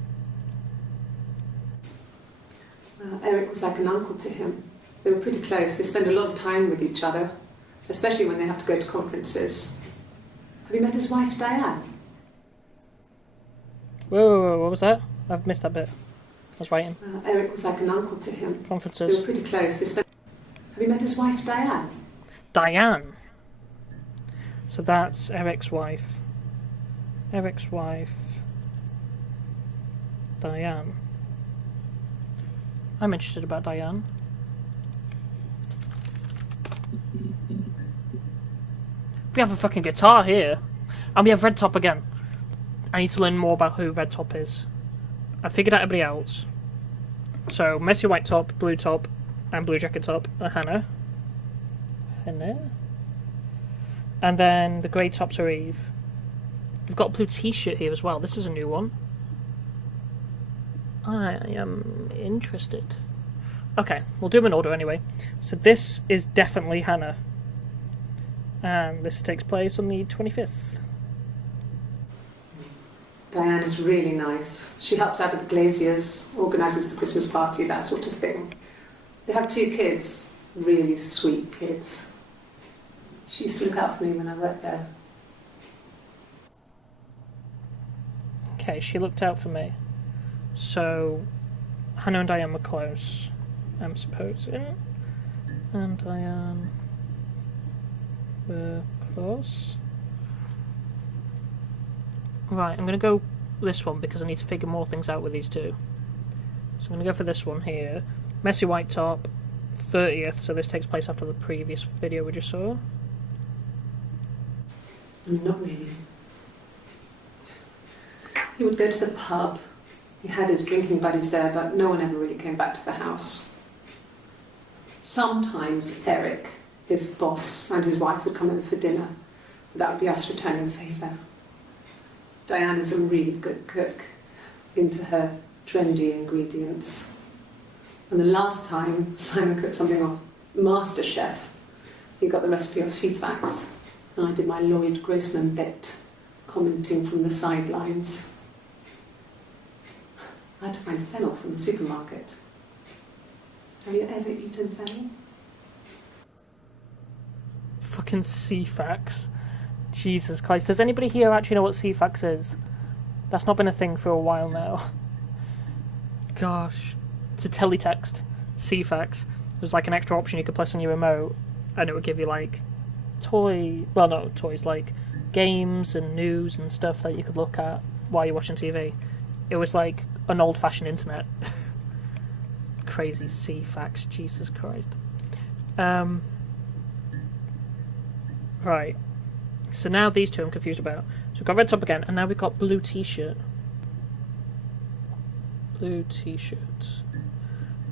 Eric was like an uncle to him. They were pretty close. They spend a lot of time with each other, especially when they have to go to conferences. Have you met his wife, Diane? Whoa, what was that? I've missed that bit. I was writing. Eric was like an uncle to him. Conferences. They were pretty close. Have you met his wife, Diane? Diane. So that's Eric's wife. Eric's wife. Diane. I'm interested about Diane. We have a fucking guitar here. And we have Red Top again. I need to learn more about who Red Top is. I figured out everybody else. So, Messy White Top, Blue Top, and Blue Jacket Top are Hannah. Hannah. And then the grey tops are Eve. We've got a blue t-shirt here as well. This is a new one. I am interested. Okay, we'll do them in order anyway. So this is definitely Hannah. And this takes place on the 25th. Diane is really nice. She helps out with the Glaziers, organises the Christmas party, that sort of thing. They have 2 kids, really sweet kids. She used to look out for me when I worked there. Okay, she looked out for me. So, Hannah and Diane were close, I'm supposing. And Diane were close. Right, I'm going to go this one because I need to figure more things out with these two. So I'm going to go for this one here. Messy white top, 30th, so this takes place after the previous video we just saw. Not really. He would go to the pub. He had his drinking buddies there, but no one ever really came back to the house. Sometimes Eric, his boss, and his wife would come over for dinner. That would be us returning the favour. Diana's a really good cook, into her trendy ingredients. And the last time Simon cooked something off MasterChef, he got the recipe off CFAX, and I did my Lloyd Grossman bit, commenting from the sidelines. I had to find fennel from the supermarket. Have you ever eaten fennel? Fucking CFAX. Jesus Christ. Does anybody here actually know what CFAX is? That's not been a thing for a while now. Gosh. It's a teletext. CFAX. There's like an extra option you could press on your remote, and it would give you like toys, like games and news and stuff that you could look at while you're watching TV. It was like an old-fashioned internet. Crazy CFAX, Jesus Christ. Right. So now these two I'm confused about. So we've got red top again, and now we've got blue t-shirt. Blue t-shirt.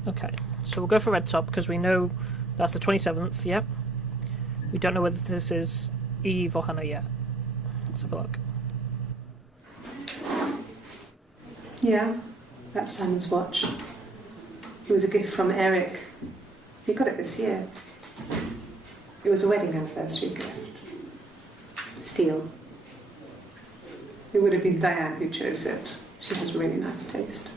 Okay, so we'll go for red top because we know that's the 27th, yep. We don't know whether this is Eve or Hannah yet. Let's have a look. Yeah, that's Simon's watch. It was a gift from Eric. He got it this year. It was a wedding anniversary gift. Steel. It would have been Diane who chose it. She has really nice taste.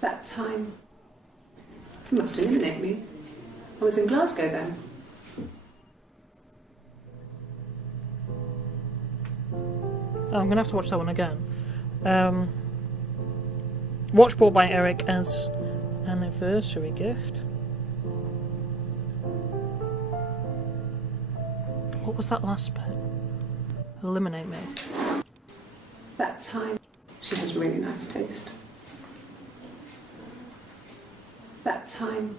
That time, you must eliminate me. I was in Glasgow then. Oh, I'm going to have to watch that one again. Watch bought by Eric as anniversary gift. What was that last bit? Eliminate me. That time, she has really nice taste. That time,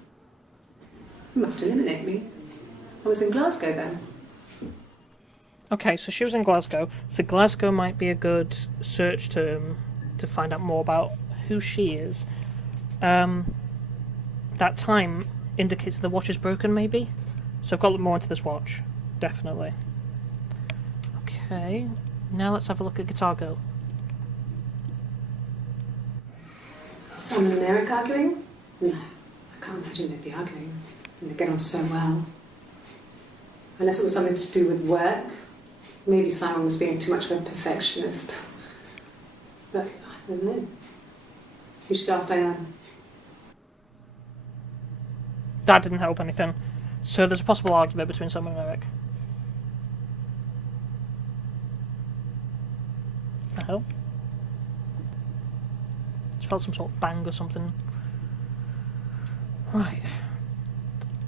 you must eliminate me. I was in Glasgow then. Okay, so she was in Glasgow. So Glasgow might be a good search term to find out more about who she is. That time indicates the watch is broken, maybe? So I've got to look more into this watch. Definitely. Okay, now let's have a look at Guitar Girl. Simon and Eric arguing? No, I can't imagine they'd be arguing. And they get on so well. Unless it was something to do with work. Maybe Simon was being too much of a perfectionist. But I don't know. You should ask Diane. That didn't help anything. So there's a possible argument between Simon and Eric. The hell? Just felt some sort of bang or something. Right.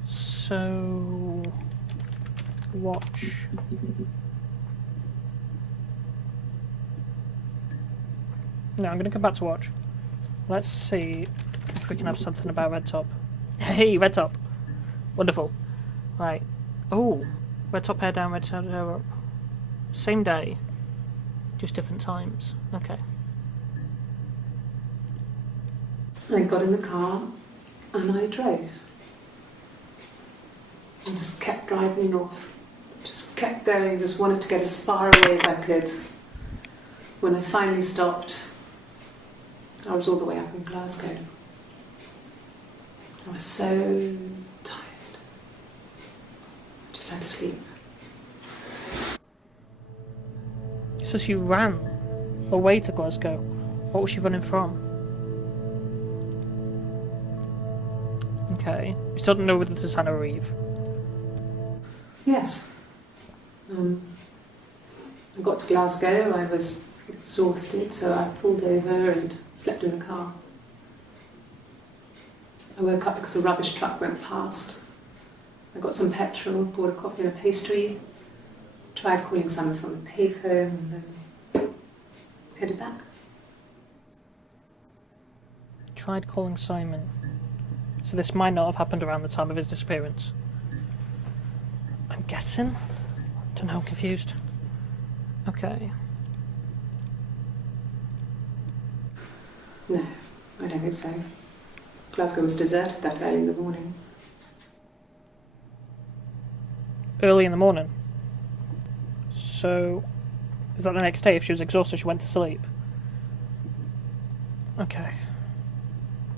So... watch. No, I'm going to come back to watch. Let's see if we can have something about Red Top. Hey, Red Top! Wonderful. Right. Oh, Red Top hair down, Red Top hair up. Same day. Just different times. Okay. I got in the car and I drove. And just kept driving north. Just kept going, just wanted to get as far away as I could. When I finally stopped, I was all the way up in Glasgow. I was so tired. I just had to sleep. So she ran away to Glasgow. What was she running from? Okay. We still don't know whether this is Hannah or Eve. Yes. I got to Glasgow, I was exhausted, so I pulled over and slept in the car. I woke up because a rubbish truck went past. I got some petrol, bought a coffee and a pastry, tried calling someone from the payphone and then headed back. Tried calling Simon. So this might not have happened around the time of his disappearance. I'm guessing? Don't know, I'm confused. Okay. No, I don't think so. Glasgow was deserted that early in the morning. Early in the morning? So, is that the next day? If she was exhausted, she went to sleep? Okay.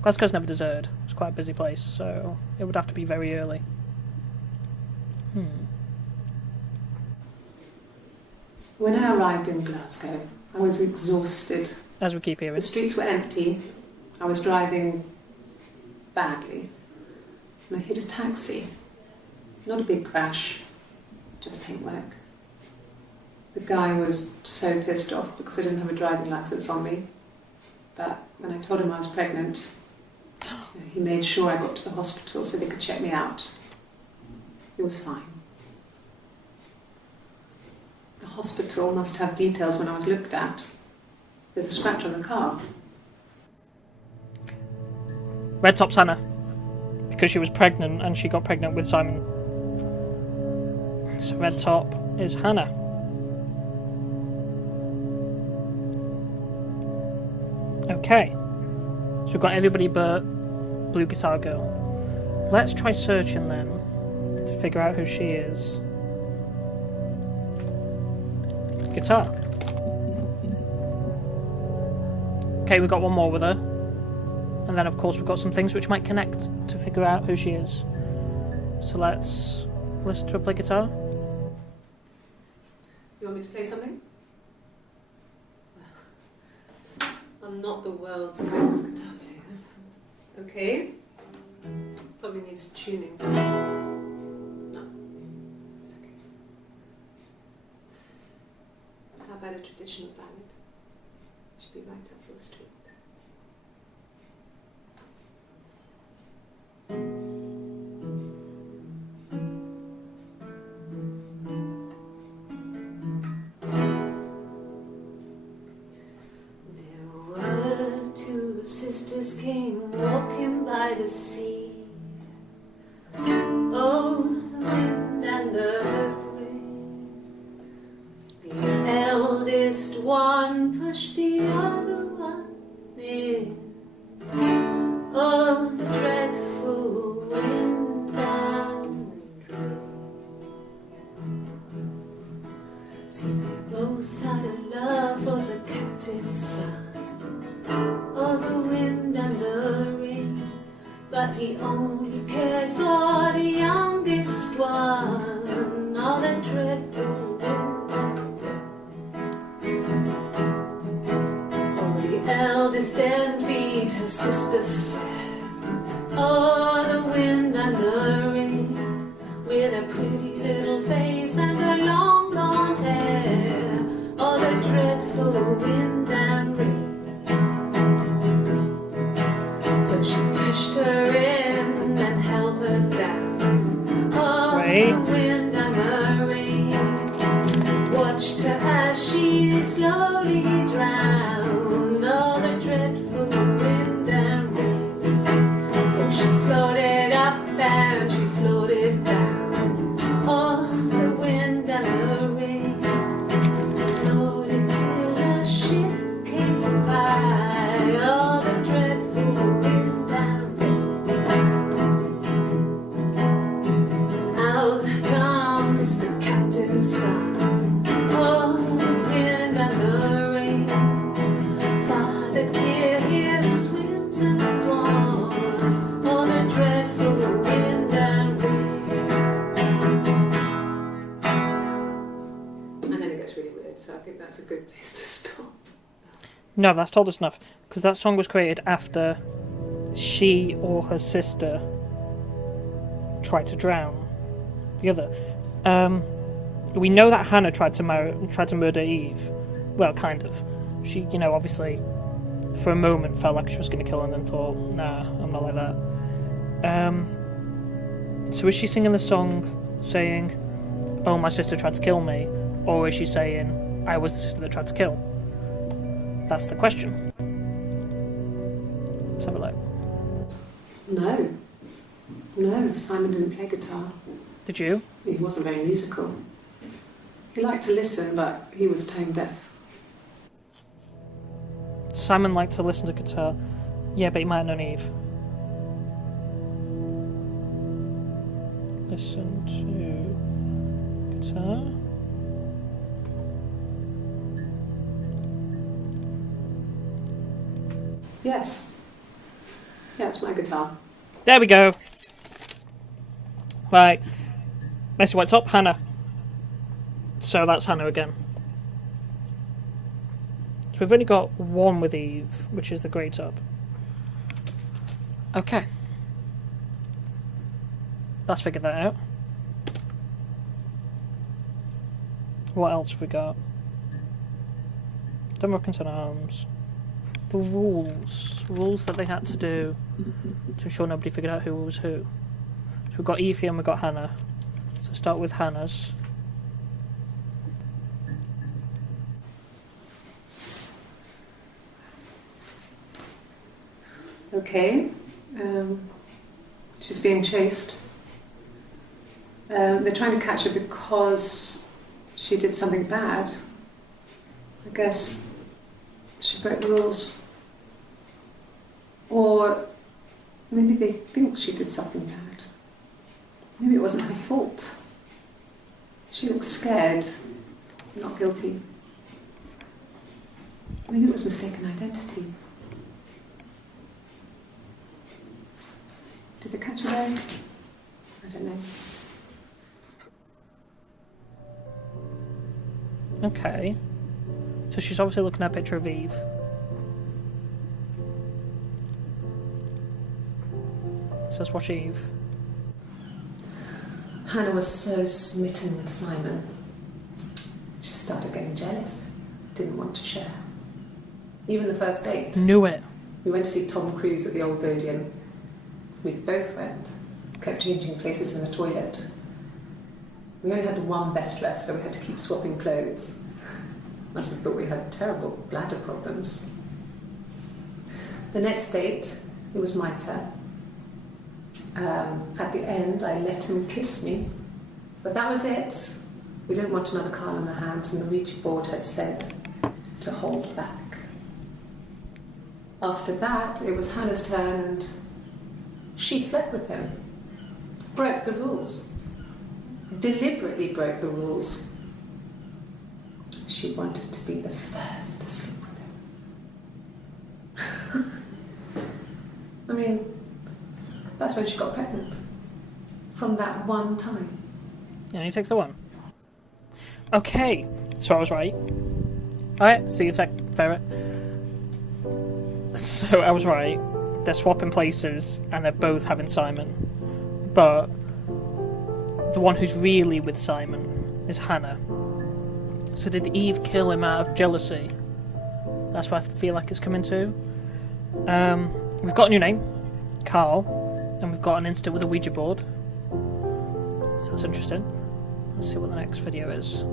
Glasgow's never deserted. It's quite a busy place, so it would have to be very early. When I arrived in Glasgow, I was exhausted. As we keep hearing. The streets were empty. I was driving badly. And I hit a taxi. Not a big crash, just paintwork. The guy was so pissed off because I didn't have a driving licence on me. But when I told him I was pregnant, he made sure I got to the hospital so they could check me out. It was fine. The hospital must have details when I was looked at. There's a scratch on the car. Red Top's Hannah. Because she was pregnant and she got pregnant with Simon. So Red Top is Hannah. Okay. So we've got everybody but Blue Guitar Girl. Let's try searching then to figure out who she is. Guitar. Okay, we've got one more with her. And then of course we've got some things which might connect to figure out who she is. So let's listen to her play guitar. You want me to play something? I'm not the world's greatest guitar player. Okay. Probably needs tuning. No, it's okay. How about a traditional ballad? Should be right up your street. Sisters came walking by the sea. Oh, the wind and the rain. The eldest one pushed the other one in. Oh, the dreadful wind and rain. See, they both had a love for the captain's son. Oh, the wind and the rain, but he only cared for the youngest one. Oh, the dreadful wind and rain. Oh, the eldest envied her sister fair. Oh, the wind and the rain, with a pretty little face and her long blonde hair. Oh, the dreadful wind and rain. So she pushed her in and held her down. Oh, the wind and the rain watched her as she slowly drowned. Oh, the dreadful wind and rain. Oh, she floated up and she floated down. Oh, the wind and the rain floated till a ship came by. Oh, the dreadful wind and rain. Out comes the captain's son. Oh, the wind and the rain. Father dear, here swims and swan. Oh, the dreadful wind and rain. And then it gets really weird, so I think that's a good place to stop. No, that's told us enough. Because that song was created after she or her sister tried to drown the other. We know that Hannah tried to murder Eve. Well, kind of. She, obviously, for a moment felt like she was going to kill her and then thought, nah, I'm not like that. So is she singing the song saying, oh, my sister tried to kill me? Or is she saying, I was the sister that tried to kill? That's the question. Let's have a look. No. No, Simon didn't play guitar. Did you? He wasn't very musical. He liked to listen, but he was tone deaf. Simon liked to listen to guitar. Yeah, but he might have known Eve. Listen to guitar. Yes. Yeah, it's my guitar. There we go. Right. Messy White Top, Hannah. So that's Hannah again. So we've only got one with Eve, which is the grey top. Okay. Let's figure that out. What else have we got? Democratic Arms. The rules. Rules that they had to do to ensure nobody figured out who was who. So we've got Eevee and we've got Hannah. So start with Hannah's. Okay. She's being chased. They're trying to catch her because she did something bad. I guess she broke the rules. Or maybe they think she did something bad. Maybe it wasn't her fault. She looks scared, not guilty. Maybe it was mistaken identity. Did they catch her there? I don't know. Okay. So she's obviously looking at a picture of Eve. So let's watch Eve. Hannah was so smitten with Simon. She started getting jealous. Didn't want to share. Even the first date. Knew it. We went to see Tom Cruise at the Old Odeon. We both went. Kept changing places in the toilet. We only had one best dress, so we had to keep swapping clothes. Must have thought we had terrible bladder problems. The next date, it was my turn. At the end, I let him kiss me. But that was it. We didn't want another card on our hands, and the Ouija board had said to hold back. After that, it was Hannah's turn, and she slept with him. Broke the rules. Deliberately broke the rules. She wanted to be the first to sleep with him. I mean, that's when she got pregnant. From that one time. And he takes the one. Okay, so I was right. Alright, see you sec, ferret. So I was right. They're swapping places and they're both having Simon. But the one who's really with Simon is Hannah. So did Eve kill him out of jealousy? That's what I feel like it's coming to. We've got a new name, Carl, and we've got an incident with a Ouija board. So that's interesting. Let's see what the next video is.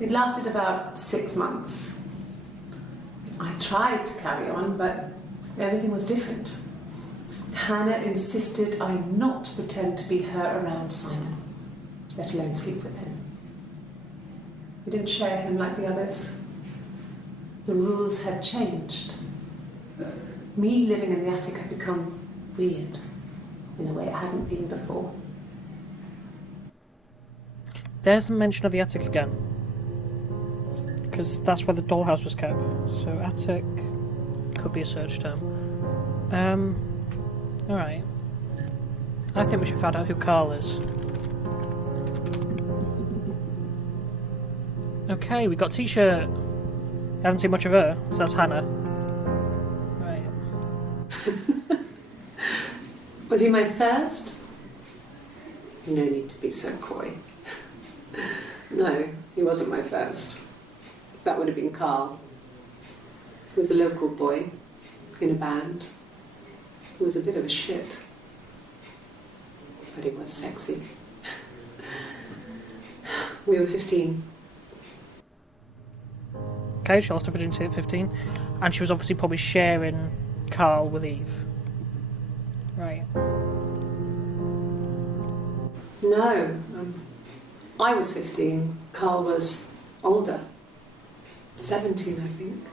It lasted about 6 months. I tried to carry on, but everything was different. Hannah insisted I not pretend to be her around Simon, let alone sleep with him. We didn't share him like the others. The rules had changed. Me living in the attic had become weird, in a way it hadn't been before. There's a mention of the attic again. Because that's where the dollhouse was kept. So attic could be a search term. Alright. I think we should find out who Carl is. Okay, we got t-shirt. I haven't seen much of her, so that's Hannah. Right. Was he my first? No need to be so coy. No, he wasn't my first. That would have been Carl. He was a local boy in a band. He was a bit of a shit. But he was sexy. We were 15. Okay, she lost her virginity at 15, and she was obviously probably sharing Carl with Eve. Right. No, I was 15. Carl was older. 17, I think.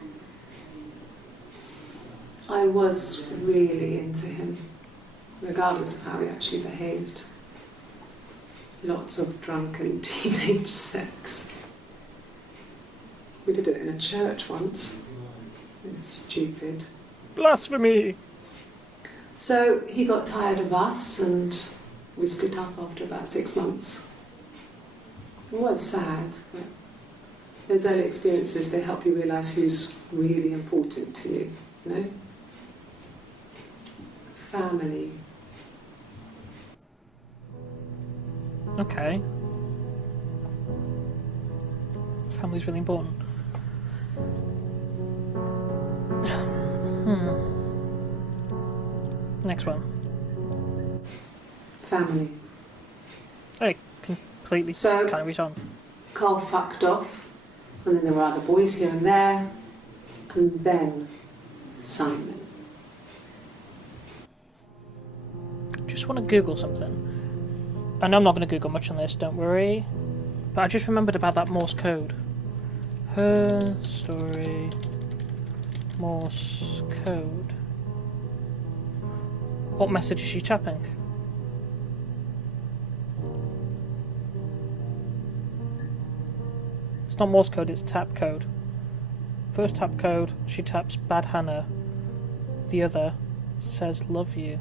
I was really into him, regardless of how he actually behaved. Lots of drunken teenage sex. We did it in a church once. It was stupid. Blasphemy! So he got tired of us and we split up after about 6 months. It was sad, but those early experiences, they help you realise who's really important to you, you know? Family. Okay. Family's really important. Next one. Family. I completely So- can't reach on. Carl fucked off, and then there were other boys here and there, and then Simon. Just want to Google something. I know I'm not going to Google much on this, don't worry. But I just remembered about that Morse code. Her story. Morse code. What message is she tapping? It's not Morse code, it's tap code. First tap code, she taps Bad Hannah. The other says love you.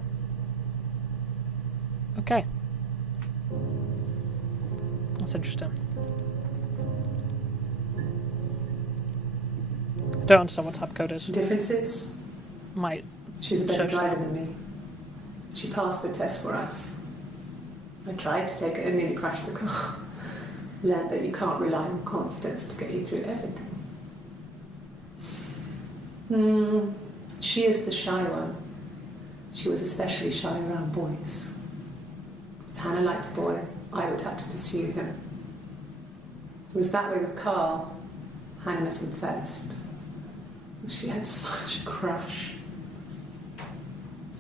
Okay. That's interesting. I don't understand what tap code is. Differences? Might. She's a better Search driver that. than me. She passed the test for us. I tried to take it and nearly crashed the car. Learned that you can't rely on confidence to get you through everything. She is the shy one. She was especially shy around boys. If Hannah liked a boy, I would have to pursue him. It was that way with Carl. Hannah met him first. She had such a crush.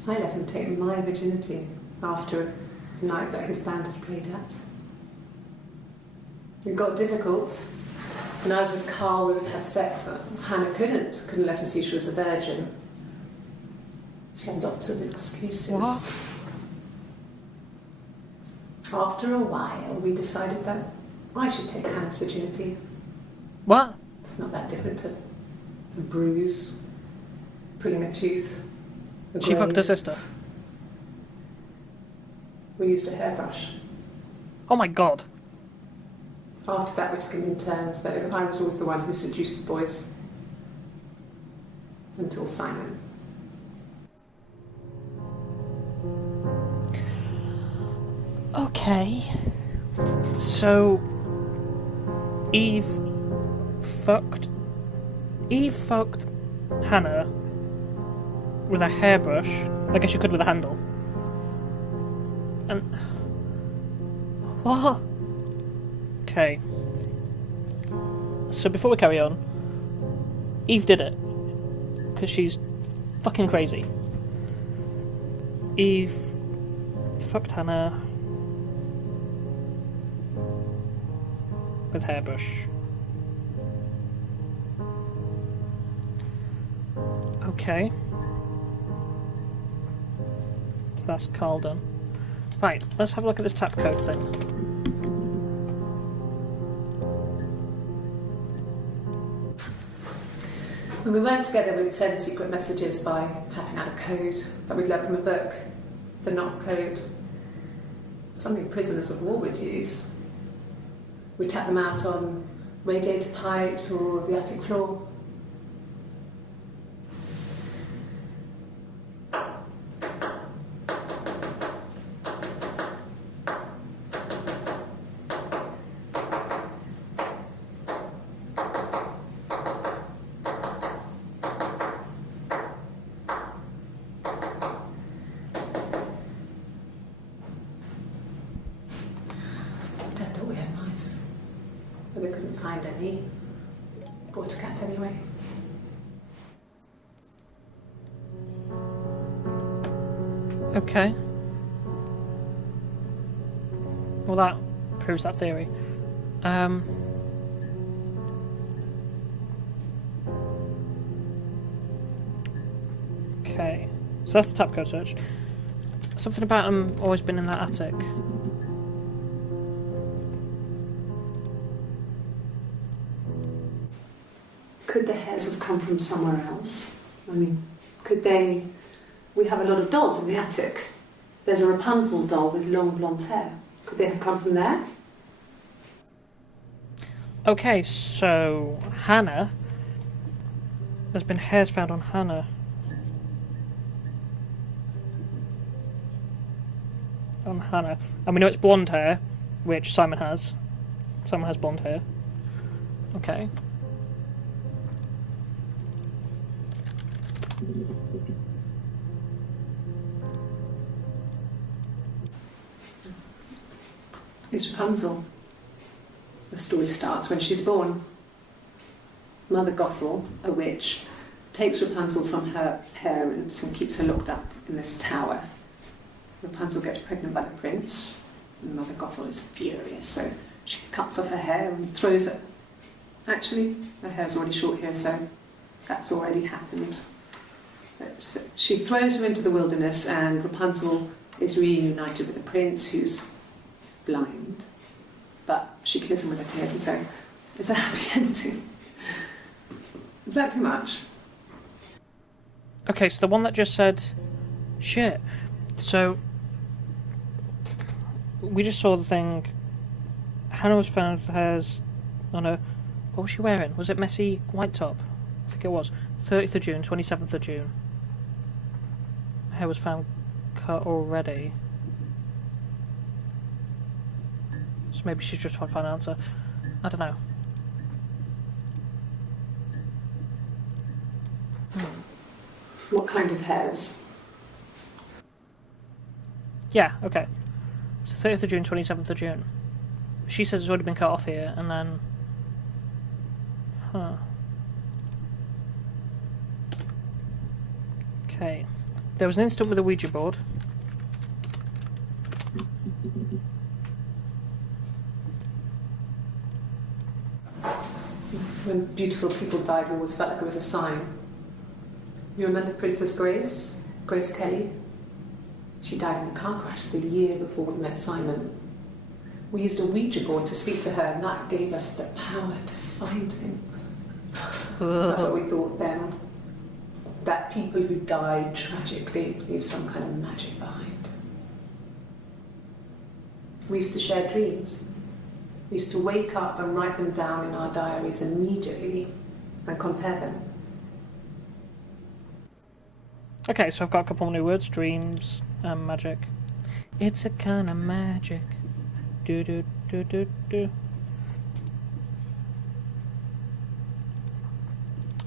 I let him take my virginity after a night that his band had played at. It got difficult. When I was with Carl, we would have sex, but Hannah couldn't let him see she was a virgin. She had lots of excuses. What? After a while, we decided that I should take Hannah's virginity. What? It's not that different to a bruise, pulling a tooth. A She fucked her grave. sister. We used a hairbrush. Oh my god. After that, we took it in turns, though. I was always the one who seduced the boys. Until Simon. Okay. So Eve fucked Hannah with a hairbrush. I guess you could with a handle. And what? Okay. So before we carry on, Eve did it because she's fucking crazy. Eve fucked Hannah with hairbrush. Okay. So that's Carl done. Right, let's have a look at this tap code thing. When we weren't together, we'd send secret messages by tapping out a code that we'd learned from a book. The knock code. Something prisoners of war would use. We'd tap them out on radiator pipes or the attic floor. Dad thought we had mice. find any. Bought a cat anyway. Okay. Well, that proves that theory. Okay. So that's the tap code search. Something about them always been in that attic. Could the hairs have come from somewhere else? I mean, could they... We have a lot of dolls in the attic. There's a Rapunzel doll with long blonde hair. Could they have come from there? Okay, so Hannah. There's been hairs found on Hannah. On Hannah. And we know it's blonde hair, which Simon has. Simon has blonde hair. Okay. It's Rapunzel. The story starts when she's born. Mother Gothel, a witch, takes Rapunzel from her parents and keeps her locked up in this tower. Rapunzel gets pregnant by the prince, and Mother Gothel is furious, so she cuts off her hair and throws it. Actually, her hair's already short here, so that's already happened. So she throws her into the wilderness, and Rapunzel is reunited with the prince, who's blind, but she kills him with her tears, and so it's a happy ending. Is that too much? Okay, so the one that just said shit. So we just saw the thing. Hannah was found with hairs on her. What was she wearing? Was it messy white top? I think it was. 30th of June, 27th of June. Her hair was found cut already. So maybe she's just trying to find an answer. I don't know. What kind of hairs? Yeah, okay. So 30th of June, 27th of June. She says it's already been cut off here, and then... Huh. Okay. There was an incident with a Ouija board. When beautiful people died, we always felt like it was a sign. You remember Princess Grace? Grace Kelly? She died in a car crash the year before we met Simon. We used a Ouija board to speak to her, and that gave us the power to find him. That's what we thought then. That people who died tragically leave some kind of magic behind. We used to share dreams. We used to wake up and write them down in our diaries immediately and compare them. Okay, so I've got a couple more new words. Dreams and magic. It's a kind of magic. Do do do do do.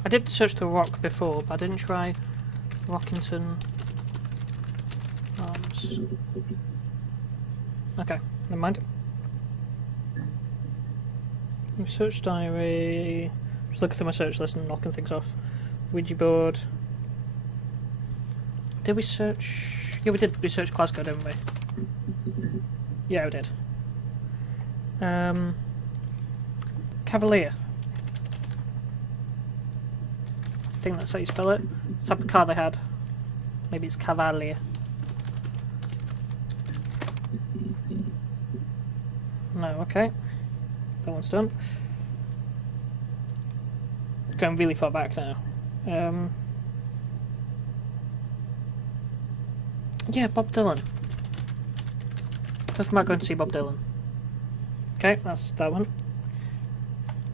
I did search the rock before, but I didn't try Rockington Arms. Okay, never mind. Search diary. Just looking through my search list and knocking things off. Ouija board. Did we search? Yeah, we did. We searched Glasgow, didn't we? Yeah, we did. Cavalier. I think that's how you spell it. It's the type of car they had. Maybe it's Cavalier. No, okay. That one's done. Going really far back now. Yeah, Bob Dylan. First time going to see Bob Dylan. Okay, that's that one.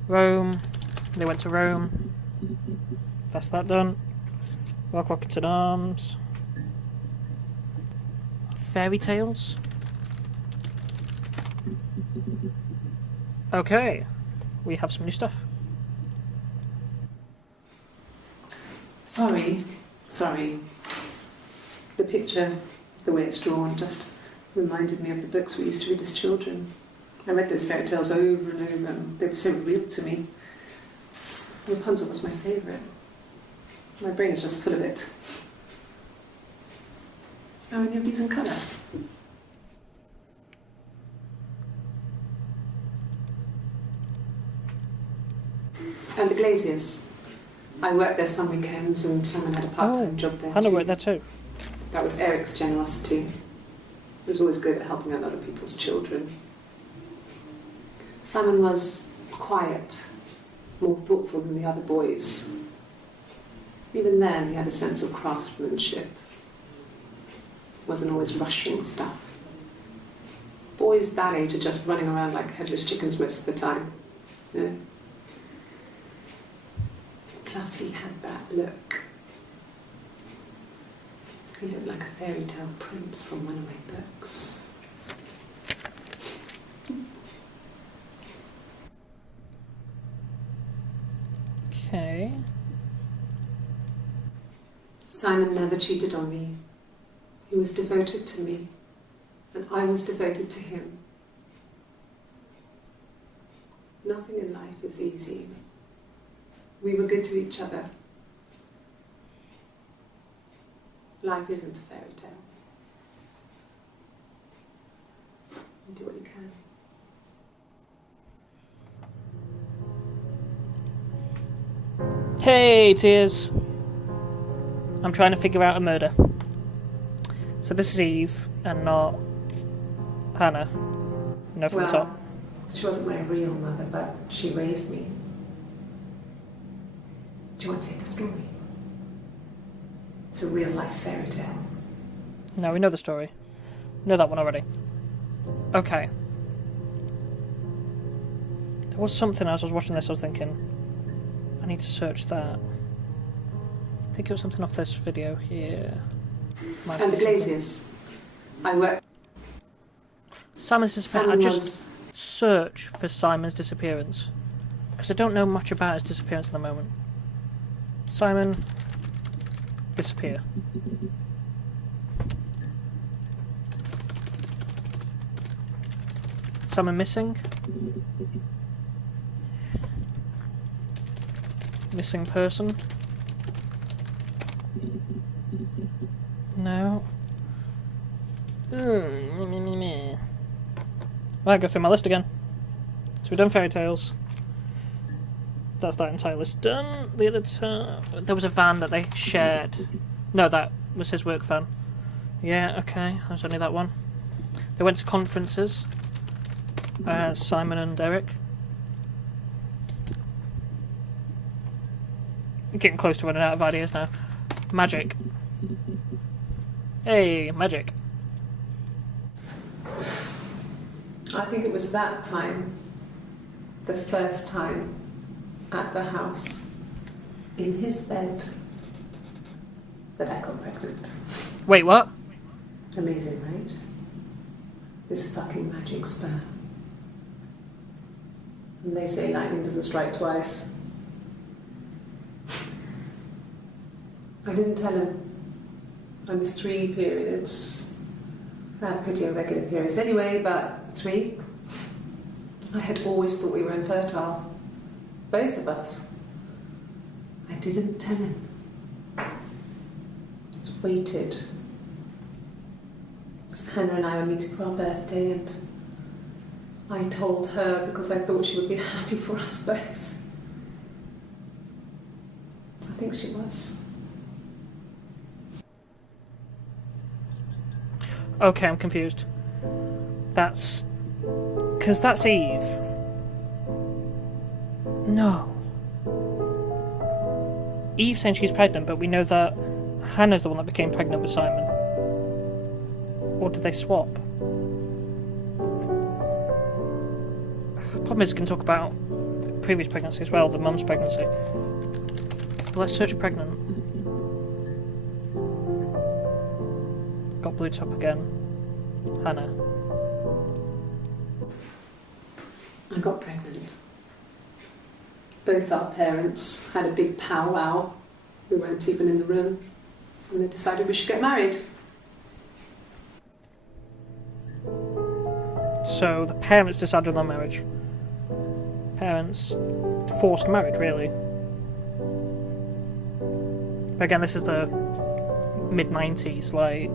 Rome. They went to Rome. That's that done. Rockington Arms. Fairy tales. Okay, we have some new stuff. Sorry. The picture, the way it's drawn, just reminded me of the books we used to read as children. I read those fairy tales over and over, and they were so real to me. Rapunzel was my favourite. My brain is just full of it. How many of these in colour? And the Glaziers. I worked there some weekends, and Simon had a part-time job there. Hannah worked there too. That was Eric's generosity. He was always good at helping out other people's children. Simon was quiet, more thoughtful than the other boys. Even then, he had a sense of craftsmanship. Wasn't always rushing stuff. Boys that age are just running around like headless chickens most of the time. You know? Plus, he had that look. He looked like a fairy tale prince from one of my books. Okay. Simon never cheated on me. He was devoted to me, and I was devoted to him. Nothing in life is easy. We were good to each other. Life isn't a fairy tale. You do what you can. Hey, Tears! I'm trying to figure out a murder. So this is Eve, and not Hannah. No, from the top. She wasn't my real mother, but she raised me. Do you want to take the story? It's a real-life fairy tale. No, we know the story. We know that one already. Okay. There was something as I was watching this, I was thinking, I need to search that. I think it was something off this video here. And the Glaziers. I worked... Simon's disappearance. I just search for Simon's disappearance. Because I don't know much about his disappearance at the moment. Simon... disappear. Simon missing? Missing person? No. Right, go through my list again. So we've done fairy tales. That's that entire list done. The other there was a van that they shared. No, that was his work van. Yeah, okay. There's only that one. They went to conferences. Simon and Eric. Getting close to running out of ideas now. Magic. Hey, magic. I think it was that time, the first time, at the house, in his bed, that I got pregnant. Wait, what? Amazing, right? This fucking magic sperm. And they say lightning doesn't strike twice. I didn't tell him. I missed 3 periods. I had pretty irregular periods anyway, but 3. I had always thought we were infertile. Both of us. I didn't tell him. Just waited. Hannah and I were meeting for our birthday, and I told her because I thought she would be happy for us both. I think she was. Okay, I'm confused. That's... because that's Eve. No. Eve saying she's pregnant, but we know that Hannah's the one that became pregnant with Simon. Or did they swap? Problem is, we can talk about the previous pregnancy as well, the mum's pregnancy. But let's search pregnant. Got blue top again. Hannah. I got pregnant. Both our parents had a big powwow. We weren't even in the room. And they decided we should get married. So the parents decided on their marriage. Parents forced marriage, really. But again, this is the mid-90s. Like,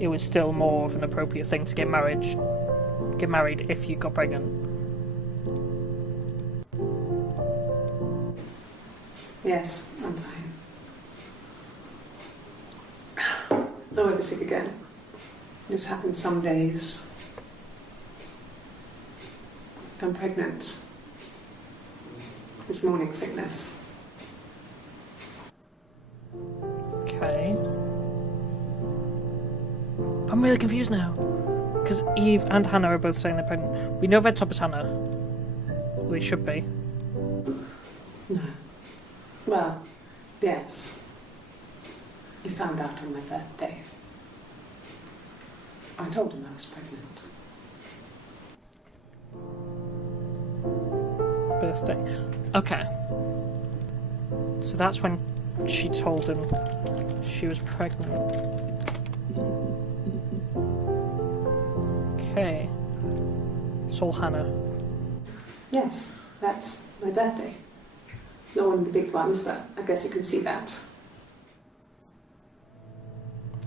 it was still more of an appropriate thing to get married if you got pregnant. Yes, I'm fine. I won't be sick again. This happens some days. I'm pregnant. It's morning sickness. Okay. I'm really confused now. Because Eve and Hannah are both saying they're pregnant. We know Red Top is Hannah. Well, it should be. No. Well, yes. You found out on my birthday. I told him I was pregnant. Birthday. Okay. So that's when she told him she was pregnant. Okay. It's all Hannah. Yes, that's my birthday. Not one of the big ones, but I guess you can see that.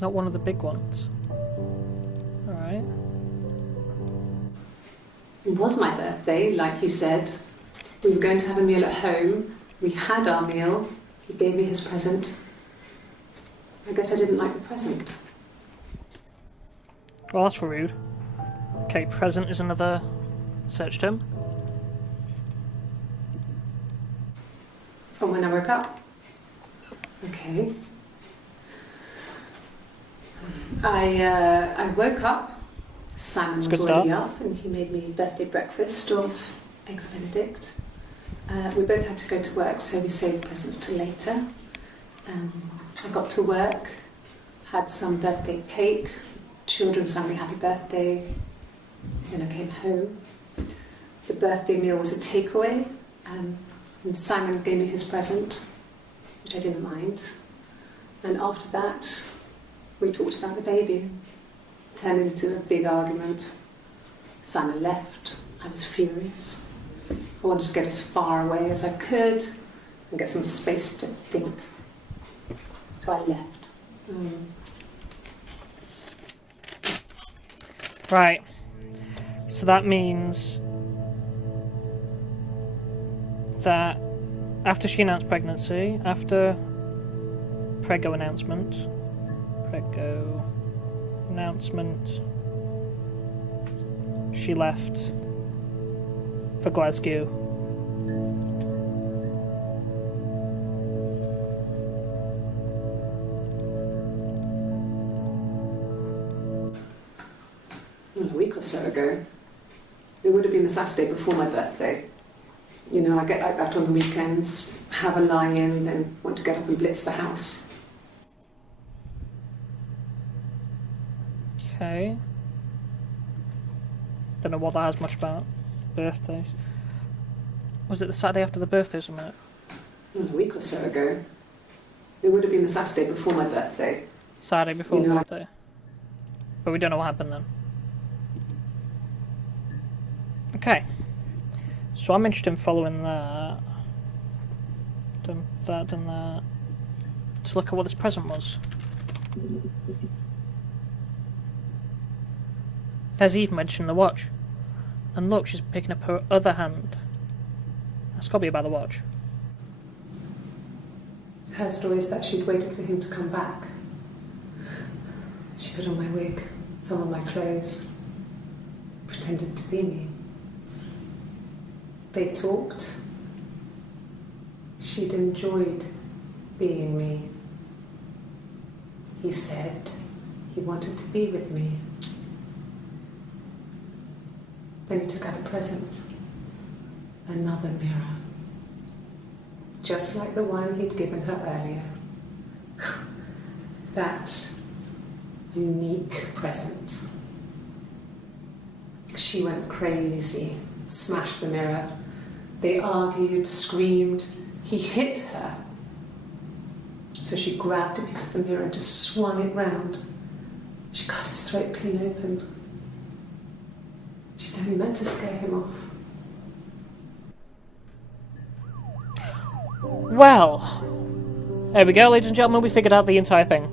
Not one of the big ones. Alright. It was my birthday, like you said. We were going to have a meal at home. We had our meal. He gave me his present. I guess I didn't like the present. Well, that's rude. Okay, present is another search term. From when I woke up. Okay. I woke up. Simon was already up, and he made me birthday breakfast of eggs Benedict. We both had to go to work, so we saved presents till later. I got to work, had some birthday cake. Children sang me happy birthday. Then I came home. The birthday meal was a takeaway, and Simon gave me his present, which I didn't mind. And after that, we talked about the baby. It turned into a big argument. Simon left. I was furious. I wanted to get as far away as I could and get some space to think. So I left. Right. So that means that after she announced pregnancy, after Prego announcement, she left for Glasgow. Well, a week or so ago. It would have been the Saturday before my birthday. You know, I get like that on the weekends, have a lie-in, then want to get up and blitz the house. Okay. Don't know what that has much about. Birthdays. Was it the Saturday after the birthday or something? Well, a week or so ago. It would have been the Saturday before my birthday. Saturday before You know, birthday. But we don't know what happened then. Okay. So I'm interested in following that. Done that. To look at what this present was. There's Eve mentioning the watch. And look, she's picking up her other hand. That's got to be about the watch. Her story is that she'd waited for him to come back. She put on my wig, some of my clothes, pretended to be me. They talked. She'd enjoyed being me. He said he wanted to be with me. Then he took out a present. Another mirror. Just like the one he'd given her earlier. That unique present. She went crazy, smashed the mirror. They argued, screamed. He hit her. So she grabbed a piece of the mirror and just swung it round. She cut his throat clean open. She'd only meant to scare him off. Well, there we go, ladies and gentlemen, we figured out the entire thing.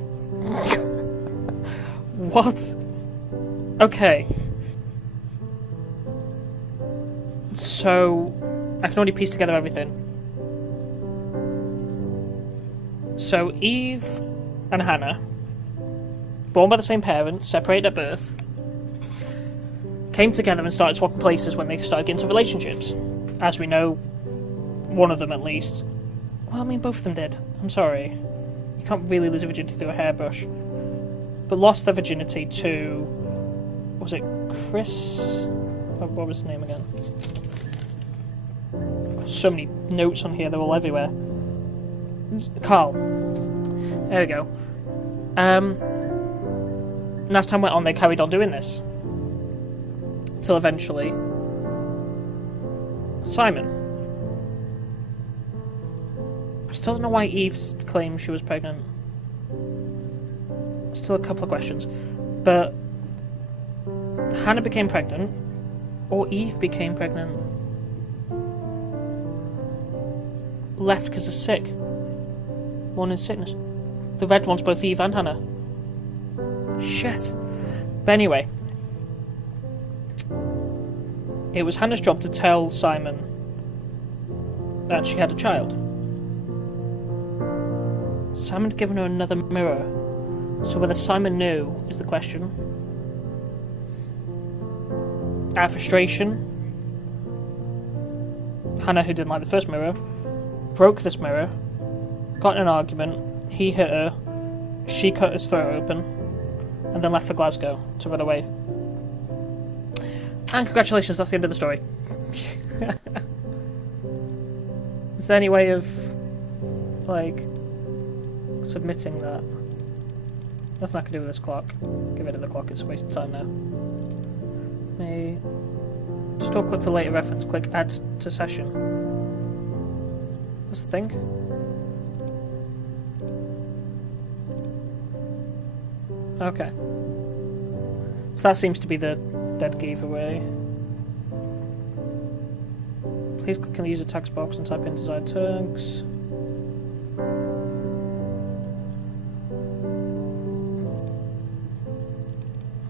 What? Okay. So, I can already piece together everything. So, Eve and Hannah, born by the same parents, separated at birth, came together and started swapping places when they started getting into relationships. As we know, one of them at least. Well, I mean, both of them did. I'm sorry. You can't really lose a virginity through a hairbrush. But lost their virginity to... Was it Chris? What was his name again? So many notes on here, they're all everywhere. Carl. There we go. And as time went on, they carried on doing this. Till eventually... Simon. I still don't know why Eve claimed she was pregnant. Still a couple of questions. But... Hannah became pregnant. Or Eve became pregnant. Left because of sick. One in sickness. The red one's both Eve and Hannah. Shit. But anyway. It was Hannah's job to tell Simon that she had a child. Simon had given her another mirror. So whether Simon knew is the question. Out of frustration, Hannah, who didn't like the first mirror, broke this mirror, got in an argument, he hit her, she cut his throat open, and then left for Glasgow to run away. And congratulations, that's the end of the story. Is there any way of, like, submitting that? Nothing I can do with this clock. Get rid of the clock, it's a waste of time now. Me. Store clip for later reference. Click add to session. That's the thing. Okay. So that seems to be the dead giveaway. Please click on the user text box and type in desired tags.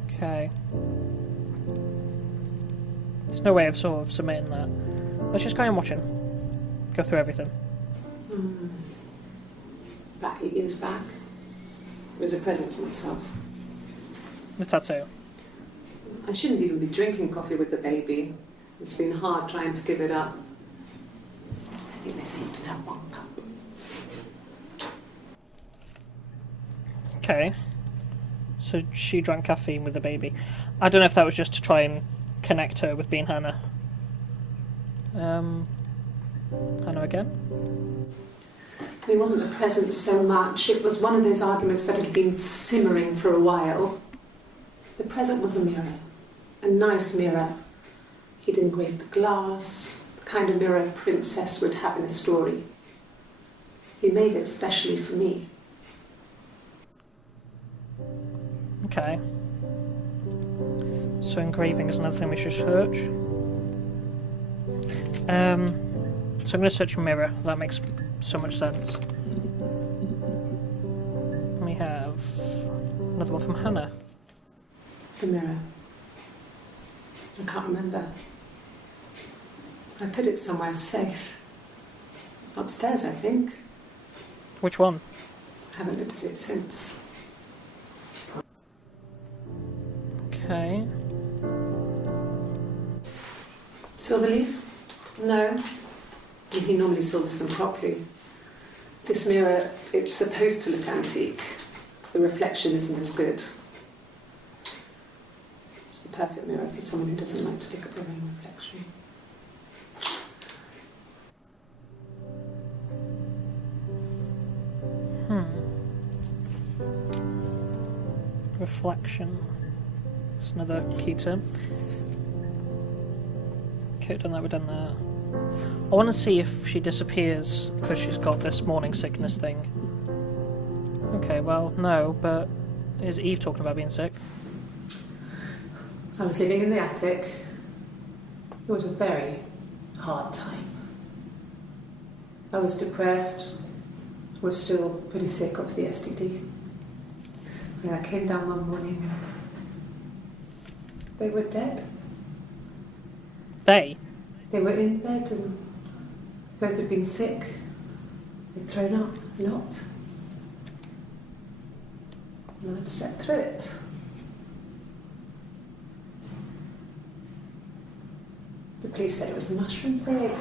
Okay. There's no way of sort of submitting that. Let's just go and watch him. Go through everything. About 8 years back, it was a present to myself. The tattoo. I shouldn't even be drinking coffee with the baby. It's been hard trying to give it up. I think they say you can have 1 cup. Okay. So she drank caffeine with the baby. I don't know if that was just to try and connect her with being Hannah. Hannah again? It wasn't a present so much. It was one of those arguments that had been simmering for a while. The present was a mirror. A nice mirror. He'd engraved the glass, the kind of mirror a princess would have in a story. He made it specially for me. Okay. So engraving is another thing we should search. So I'm going to search mirror. That makes so much sense. We have another one from Hannah. The mirror. I can't remember. I put it somewhere safe. Upstairs, I think. Which one? I haven't looked at it since. Okay. Silverleaf? No. He normally silvers them properly. This mirror, it's supposed to look antique. The reflection isn't as good. It's the perfect mirror for someone who doesn't like to look at their own reflection. Reflection. That's another key term. Okay, done that, we've done that. I want to see if she disappears because she's got this morning sickness thing. Okay, well, no, but is Eve talking about being sick? I was living in the attic. It was a very hard time. I was depressed, was still pretty sick of the STD. And I came down one morning and they were dead. They? They were in bed and both had been sick. They'd thrown up a lot. And I slept through it. The police said it was the mushrooms they ate.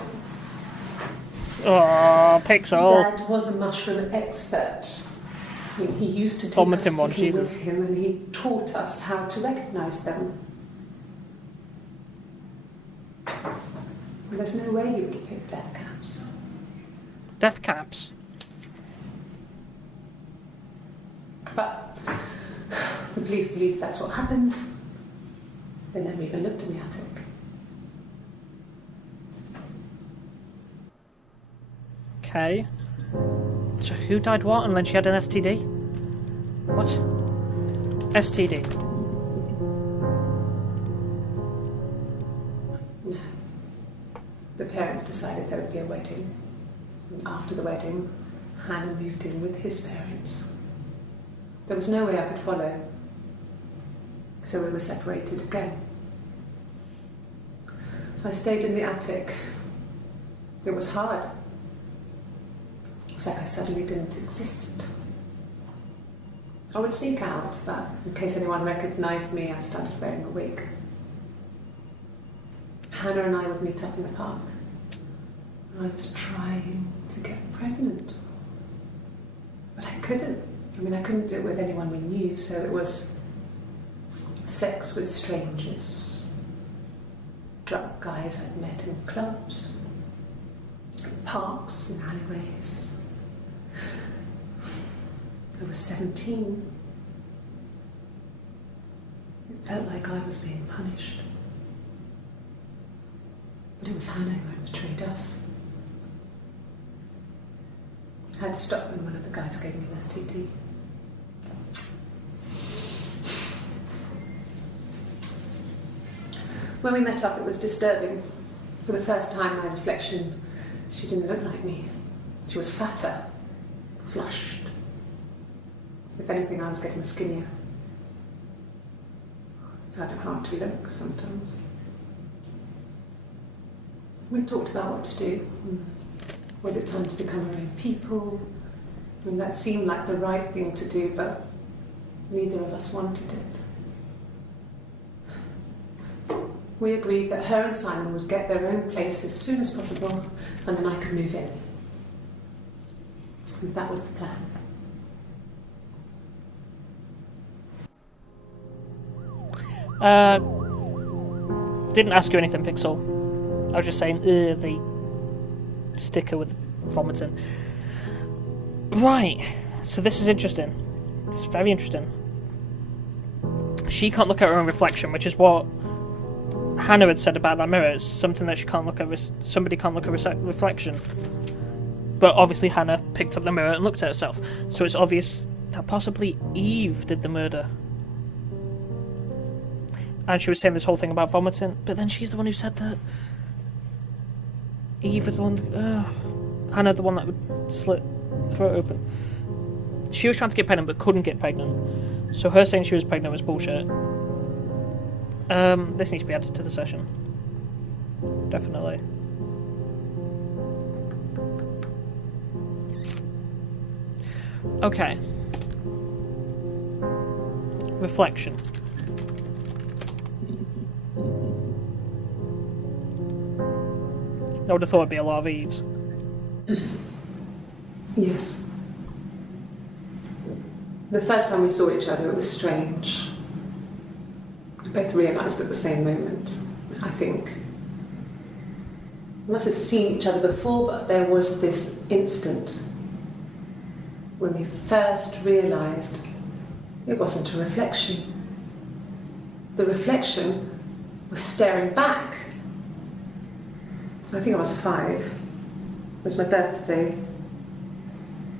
Oh, Pixel. Dad was a mushroom expert. I mean, he used to take Vomiting us one, picking Jesus. with him and he taught us how to recognise them. And there's no way he would have picked death caps. Death caps? But the police believe that's what happened. They never even looked in the attic. Okay. So who died what and then she had an STD? What? STD. No. The parents decided there would be a wedding. And after the wedding, Hannah moved in with his parents. There was no way I could follow. So we were separated again. I stayed in the attic. It was hard. It's like I suddenly didn't exist. I would sneak out, but in case anyone recognised me, I started wearing a wig. Hannah and I would meet up in the park. I was trying to get pregnant. But I couldn't. I mean, I couldn't do it with anyone we knew, so it was sex with strangers. Drunk guys I'd met in clubs, parks and alleyways. I was 17. It felt like I was being punished. But it was Hannah who had betrayed us. I had to stop when one of the guys gave me an STD. When we met up, it was disturbing. For the first time, my reflection, she didn't look like me. She was fatter, flushed. If anything, I was getting skinnier. I found it hard to look sometimes. We talked about what to do. Was it time to become our own people? I mean, that seemed like the right thing to do, but neither of us wanted it. We agreed that her and Simon would get their own place as soon as possible, and then I could move in. And that was the plan. Didn't ask you anything, Pixel. I was just saying, the sticker with vomiting. Right, so this is interesting. This is very interesting. She can't look at her own reflection, which is what Hannah had said about that mirror. It's something that she can't look at. Somebody can't look at reflection. But obviously Hannah picked up the mirror and looked at herself. So it's obvious that possibly Eve did the murder. And she was saying this whole thing about vomiting, but then she's the one who said that Eve was the one, Hannah the one that would slit throat open. She was trying to get pregnant but couldn't get pregnant. So her saying she was pregnant was bullshit. This needs to be added to the session. Definitely. Okay. Reflection. I would have thought it'd be a lot of Eves. Yes. The first time we saw each other, it was strange. We both realised at the same moment, I think. We must have seen each other before, but there was this instant when we first realised it wasn't a reflection. The reflection was staring back. I think I was 5. It was my birthday.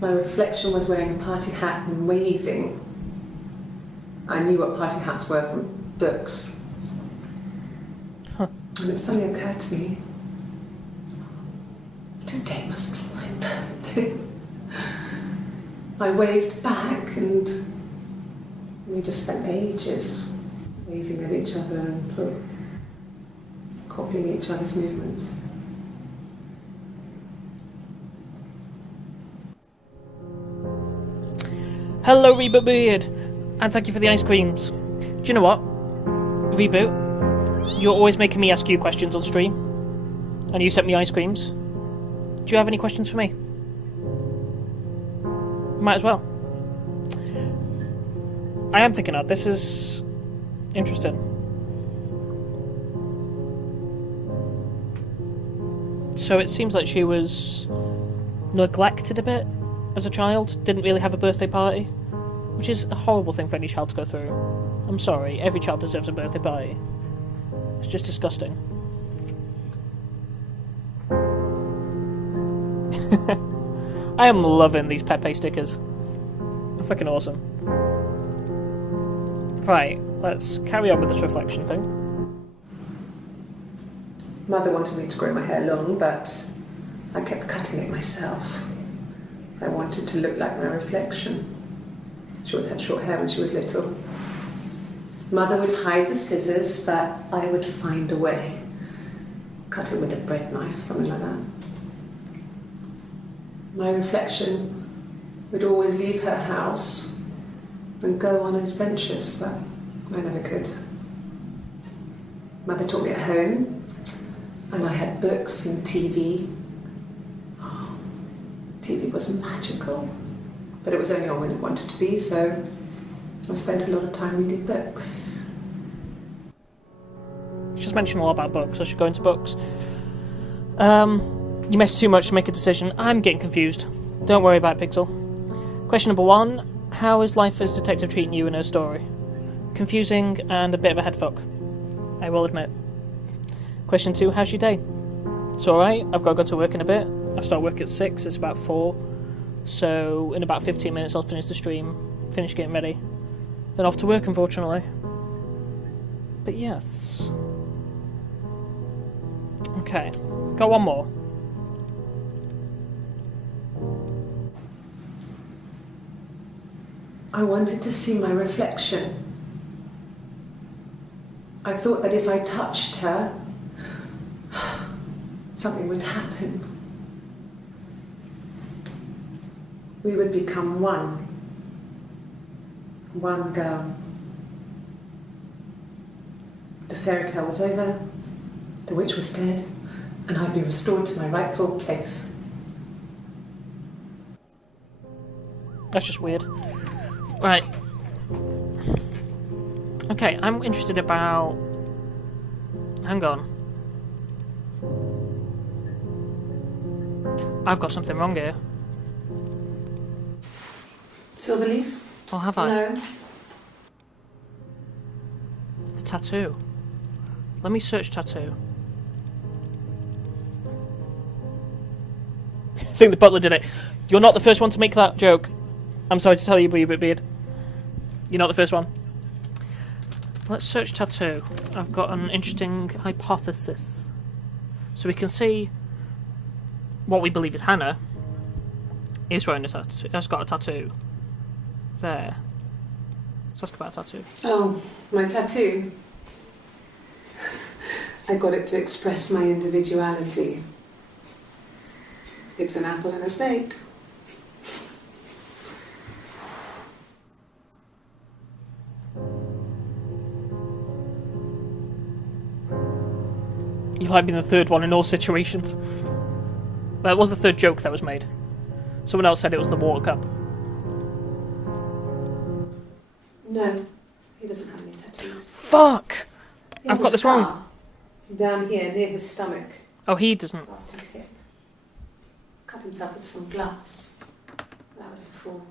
My reflection was wearing a party hat and waving. I knew what party hats were from books. Huh. And it suddenly occurred to me, today must be my birthday. I waved back and we just spent ages waving at each other and copying each other's movements. Hello, Reboot Beard, and thank you for the ice creams. Do you know what, Reboot? You're always making me ask you questions on stream, and you sent me ice creams. Do you have any questions for me? Might as well. I am thinking of this is interesting. So it seems like she was neglected a bit as a child, didn't really have a birthday party, which is a horrible thing for any child to go through. I'm sorry, every child deserves a birthday party. It's just disgusting. I am loving these Pepe stickers. They're fucking awesome. Right, let's carry on with this reflection thing. Mother wanted me to grow my hair long, but I kept cutting it myself. I wanted to look like my reflection. She always had short hair when she was little. Mother would hide the scissors, but I would find a way. Cut it with a bread knife, something like that. My reflection would always leave her house and go on adventures, but I never could. Mother taught me at home, and I had books and TV. Oh, TV was magical, but it was only on when it wanted to be, so I spent a lot of time reading books. She's mentioned a lot about books. I should go into books. You messed too much to make a decision. I'm getting confused. Don't worry about it, Pixel. Question number 1. How is life as detective treating you in her story? Confusing and a bit of a headfuck, I will admit. Question 2. How's your day? It's alright. I've got to go to work in a bit. I start work at 6. It's about 4. So in about 15 minutes I'll finish the stream, finish getting ready. Then off to work, unfortunately. But yes. Okay. Got one more. I wanted to see my reflection. I thought that if I touched her, something would happen. We would become one. One girl. The fairy tale was over, the witch was dead, and I'd be restored to my rightful place. That's just weird. Right. Okay, I'm interested about... Hang on. I've got something wrong here. Silverleaf? Or have I? No. The tattoo. Let me search tattoo. I think the butler did it. You're not the first one to make that joke. I'm sorry to tell you, Beard. You're not the first one. Let's search tattoo. I've got an interesting hypothesis. So we can see what we believe is Hannah is wearing a tattoo. Has got a tattoo. There. Let's ask about a tattoo. Oh, my tattoo. I got it to express my individuality. It's an apple and a snake. You like being the third one in all situations. Well, it was the third joke that was made. Someone else said it was the water cup. No, he doesn't have any tattoos. Fuck! He has I've got a this scar wrong. down here near his stomach, Oh, he doesn't. past his hip. Cut himself with some glass. That was before.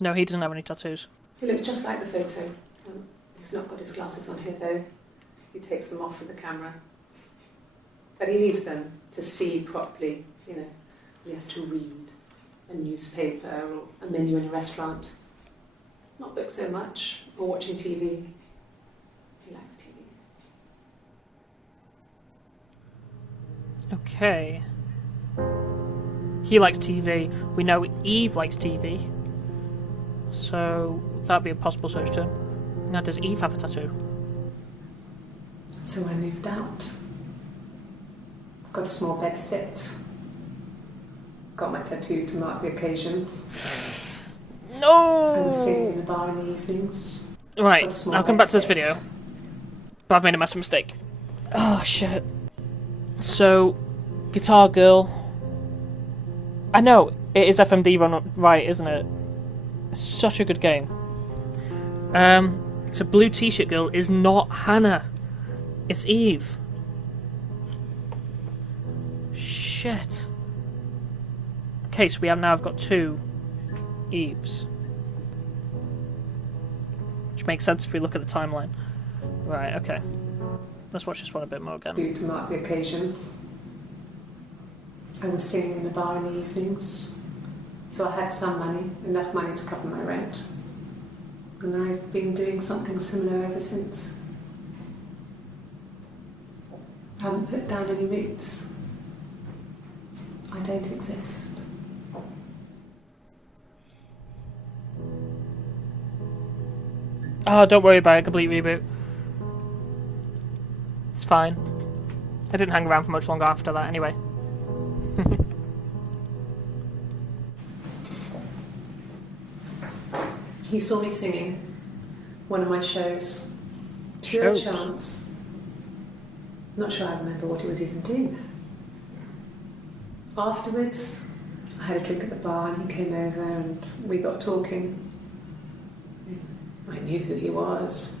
No, he doesn't have any tattoos. He looks just like the photo. He's not got his glasses on here though. He takes them off with the camera. But he needs them to see properly, you know. He has to read a newspaper or a menu in a restaurant. Not books so much, or watching TV. He likes TV. Okay. He likes TV. We know Eve likes TV. So that'd be a possible search term. Now, does Eve have a tattoo? So I moved out. Got a small bed sit. Got my tattoo to mark the occasion. No! I was singing in a bar in the evenings. Right, Got a small I'll come bed back to this sit. video. But I've made a massive mistake. Oh, shit. So, Guitar Girl. I know, it is FMD right, isn't it? It's such a good game. So Blue T-shirt Girl is not Hannah. It's Eve. Shit. Okay, so we have now got 2 Eves. Which makes sense if we look at the timeline. Right, okay. Let's watch this one a bit more again. To mark the occasion. I was singing in a bar in the evenings. So I had some money, enough money to cover my rent. And I've been doing something similar ever since. I haven't put down any roots. I don't exist. Oh, don't worry about it, complete reboot. It's fine. I didn't hang around for much longer after that anyway. He saw me singing one of my shows. Pure Shows? chance. Not sure I remember what he was even doing there. Afterwards, I had a drink at the bar and he came over and we got talking. I knew who he was.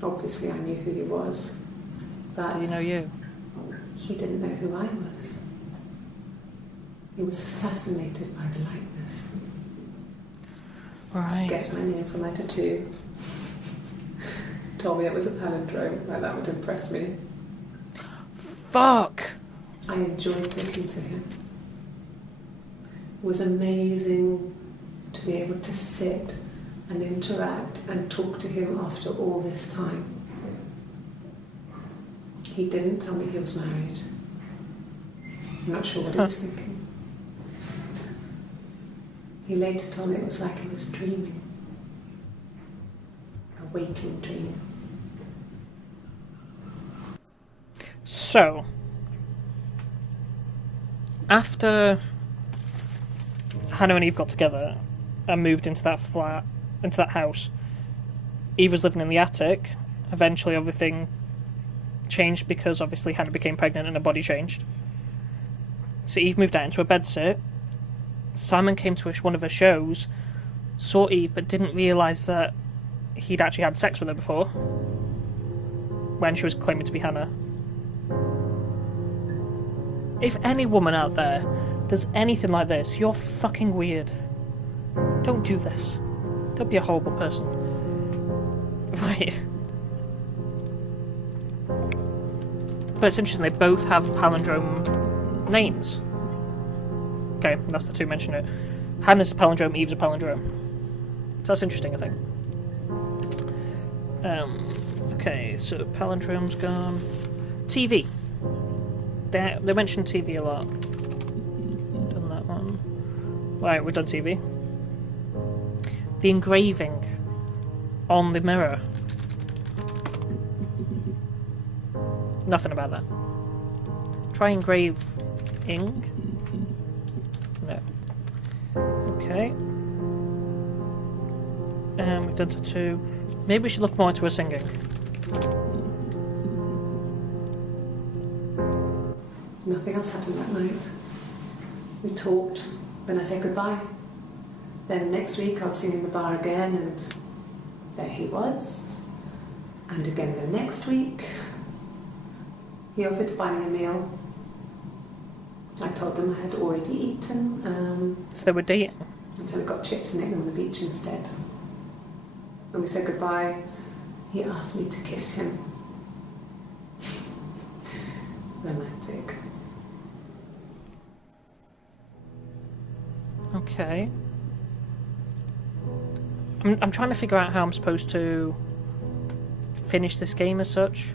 Obviously I knew who he was. But Do you know you? he didn't know who I was. He was fascinated by the likeness. Right. Guessed my name from my tattoo. Told me it was a palindrome, like that would impress me. Fuck! I enjoyed talking to him. It was amazing to be able to sit and interact and talk to him after all this time. He didn't tell me he was married. I'm not sure what he was thinking. He later told me it was like he was dreaming. A waking dream. So, after Hannah and Eve got together and moved into that flat, into that house, Eve was living in the attic. Eventually everything changed because obviously Hannah became pregnant and her body changed. So Eve moved out into a bedsit. Simon came to one of her shows, saw Eve, but didn't realise that he'd actually had sex with her before, when she was claiming to be Hannah. If any woman out there does anything like this, you're fucking weird. Don't do this. Don't be a horrible person. Right. But it's interesting, they both have palindrome names. Okay, that's the 2 mentioned it. Hannah's a palindrome, Eve's a palindrome. So that's interesting, I think. Okay, so palindrome's gone. TV. They mentioned TV a lot. Done that one. Right, we've done TV. The engraving on the mirror. Nothing about that. Try engraving. No. Okay. We've done tattoo. Maybe we should look more into her singing. Nothing else happened that night. We talked, then I said goodbye. Then next week I was singing in the bar again and there he was. And again the next week, he offered to buy me a meal. I told him I had already eaten. So they were dating. And so we got chips and ate them on the beach instead. When we said goodbye, he asked me to kiss him. Romantic. Okay. I'm trying to figure out how I'm supposed to finish this game as such.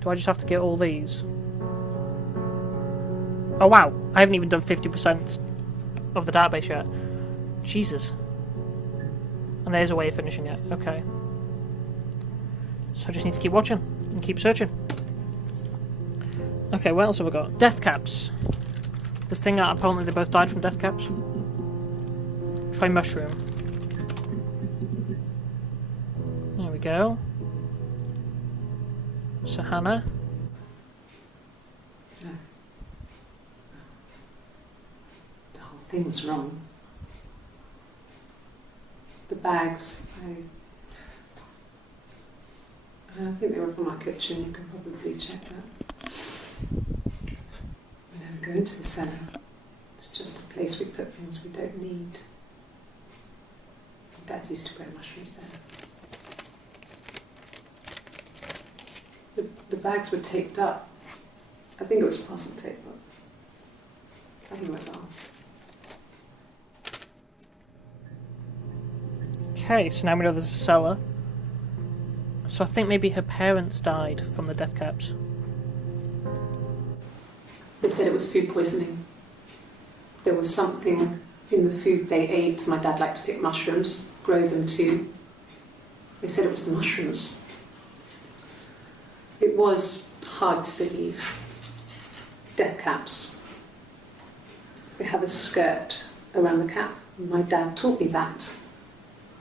Do I just have to get all these? Oh wow, I haven't even done 50% of the database yet. Jesus. And there's a way of finishing it. Okay. So I just need to keep watching and keep searching. Okay, what else have I got? Death caps. This thing that apparently they both died from death caps. Try mushroom. There we go. So Hannah. No. The whole thing was wrong. The bags, I think they were from our kitchen, you can probably check that. We never go into the cellar. It's just a place we put things we don't need. Dad used to grow mushrooms there. The bags were taped up. I think it was parcel tape, but I think it was ours. Okay, so now we know there's a cellar. So I think maybe her parents died from the death caps. They said it was food poisoning. There was something in the food they ate. My dad liked to pick mushrooms, grow them too. They said it was the mushrooms. It was hard to believe. Death caps. They have a skirt around the cap. My dad taught me that.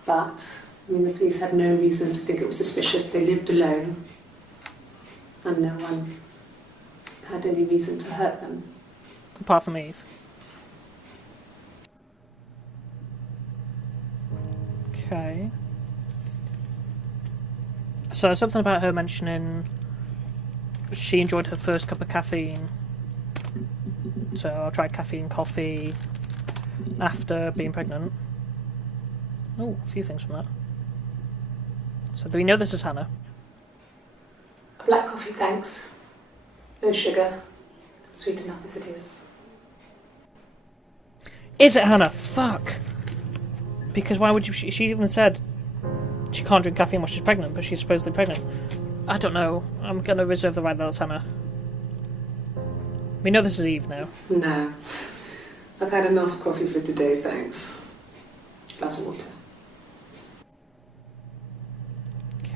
But, I mean, the police had no reason to think it was suspicious. They lived alone. And no one had any reason to hurt them. Apart from Eve. Okay. So something about her mentioning she enjoyed her first cup of caffeine. So I tried caffeine coffee after being pregnant. Oh, a few things from that. So do we know this is Hannah? A black coffee, thanks. No sugar. Sweet enough as it is. Is it Hannah? Fuck! Because why would you... She even said she can't drink caffeine while she's pregnant, but she's supposedly pregnant. I don't know. I'm going to reserve the right that it's Hannah. We know this is Eve now. No. I've had enough coffee for today, thanks. Glass of water.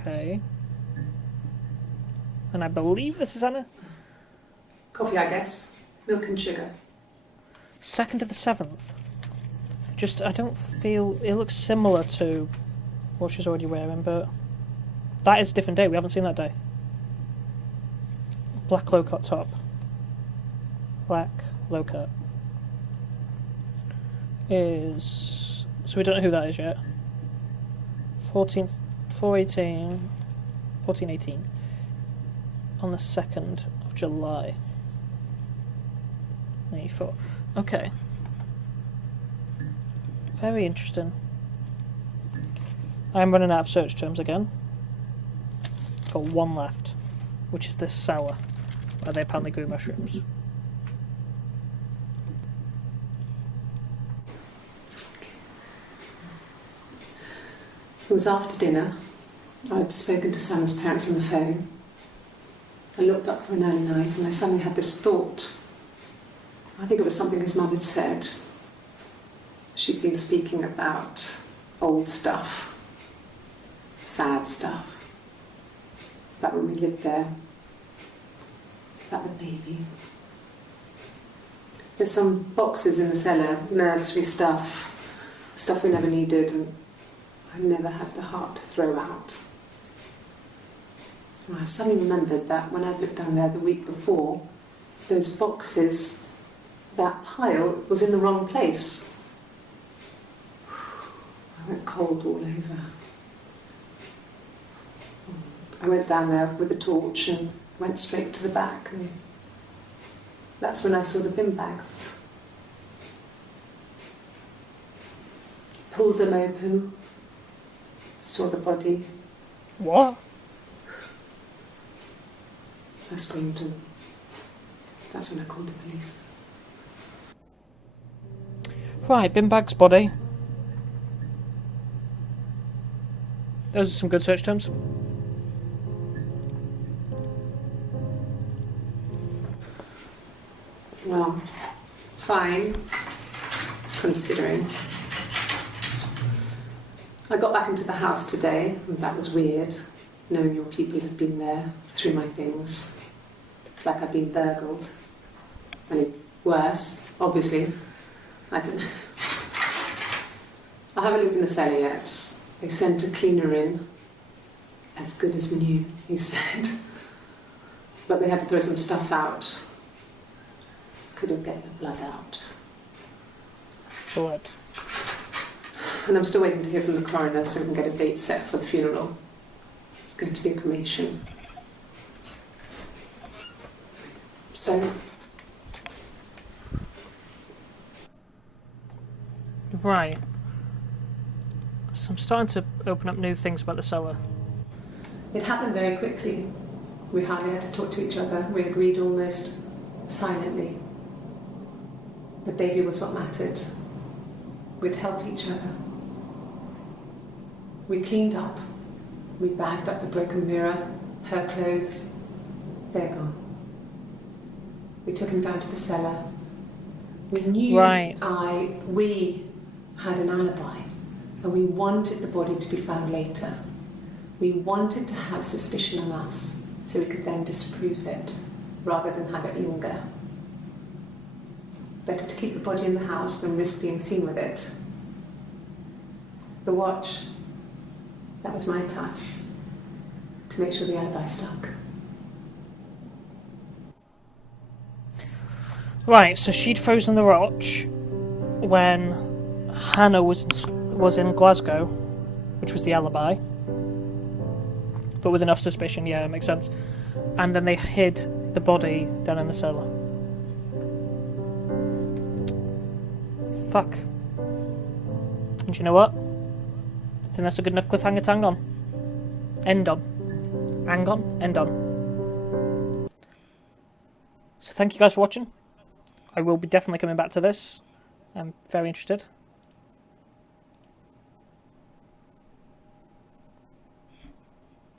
Okay. And I believe this is Hannah? Coffee, I guess. Milk and sugar. 2nd to the 7th. Just, I don't feel... It looks similar to what she's already wearing, but... That is a different day. We haven't seen that day. Black low-cut top. Black low-cut. Is... So we don't know who that is yet. 14th... 418... 1418. On the 2nd of July. 84. Okay. Very interesting. I'm running out of search terms again. Got one left, which is this sour, where they apparently grew mushrooms. It was after dinner. I'd spoken to Sam's parents on the phone. I looked up for an early night and I suddenly had this thought. I think it was something his mum had said. She'd been speaking about old stuff, sad stuff, about when we lived there, about the baby. There's some boxes in the cellar, nursery stuff, stuff we never needed, and I never had the heart to throw out. And I suddenly remembered that when I'd looked down there the week before, those boxes, that pile was in the wrong place. I went cold all over. I went down there with a torch and went straight to the back, and that's when I saw the bin bags. Pulled them open, saw the body. What? I screamed, and that's when I called the police. Right, bin bag's body. Those are some good search terms. Well, are fine, considering. I got back into the house today, and that was weird, knowing your people have been there through my things. It's like I've been burgled. I mean, worse, obviously. I don't know. I haven't looked in the cellar yet. They sent a cleaner in. As good as new, he said. But they had to throw some stuff out. Couldn't get the blood out. Blood. And I'm still waiting to hear from the coroner so we can get a date set for the funeral. It's going to be a cremation. So... Right. So I'm starting to open up new things about the cellar. It happened very quickly. We hardly had to talk to each other. We agreed almost silently. The baby was what mattered. We'd help each other. We cleaned up. We bagged up the broken mirror, her clothes. They're gone. We took him down to the cellar. We knew we had an alibi, and we wanted the body to be found later. We wanted to have suspicion on us, so we could then disprove it, rather than have it linger. Better to keep the body in the house than risk being seen with it. The watch, that was my touch, to make sure the alibi stuck. Right, so she'd frozen the watch when Hannah was in Glasgow, which was the alibi. But with enough suspicion, yeah, it makes sense. And then they hid the body down in the cellar. Fuck. And you know what? I think that's a good enough cliffhanger to hang on. End on. Hang on, end on. So thank you guys for watching. I will be definitely coming back to this. I'm very interested.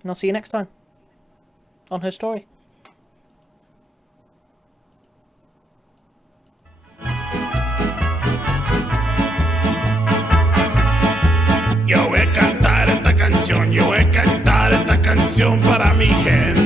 And I'll see you next time on Her Story. Yo voy a cantar esta canción para mi gente.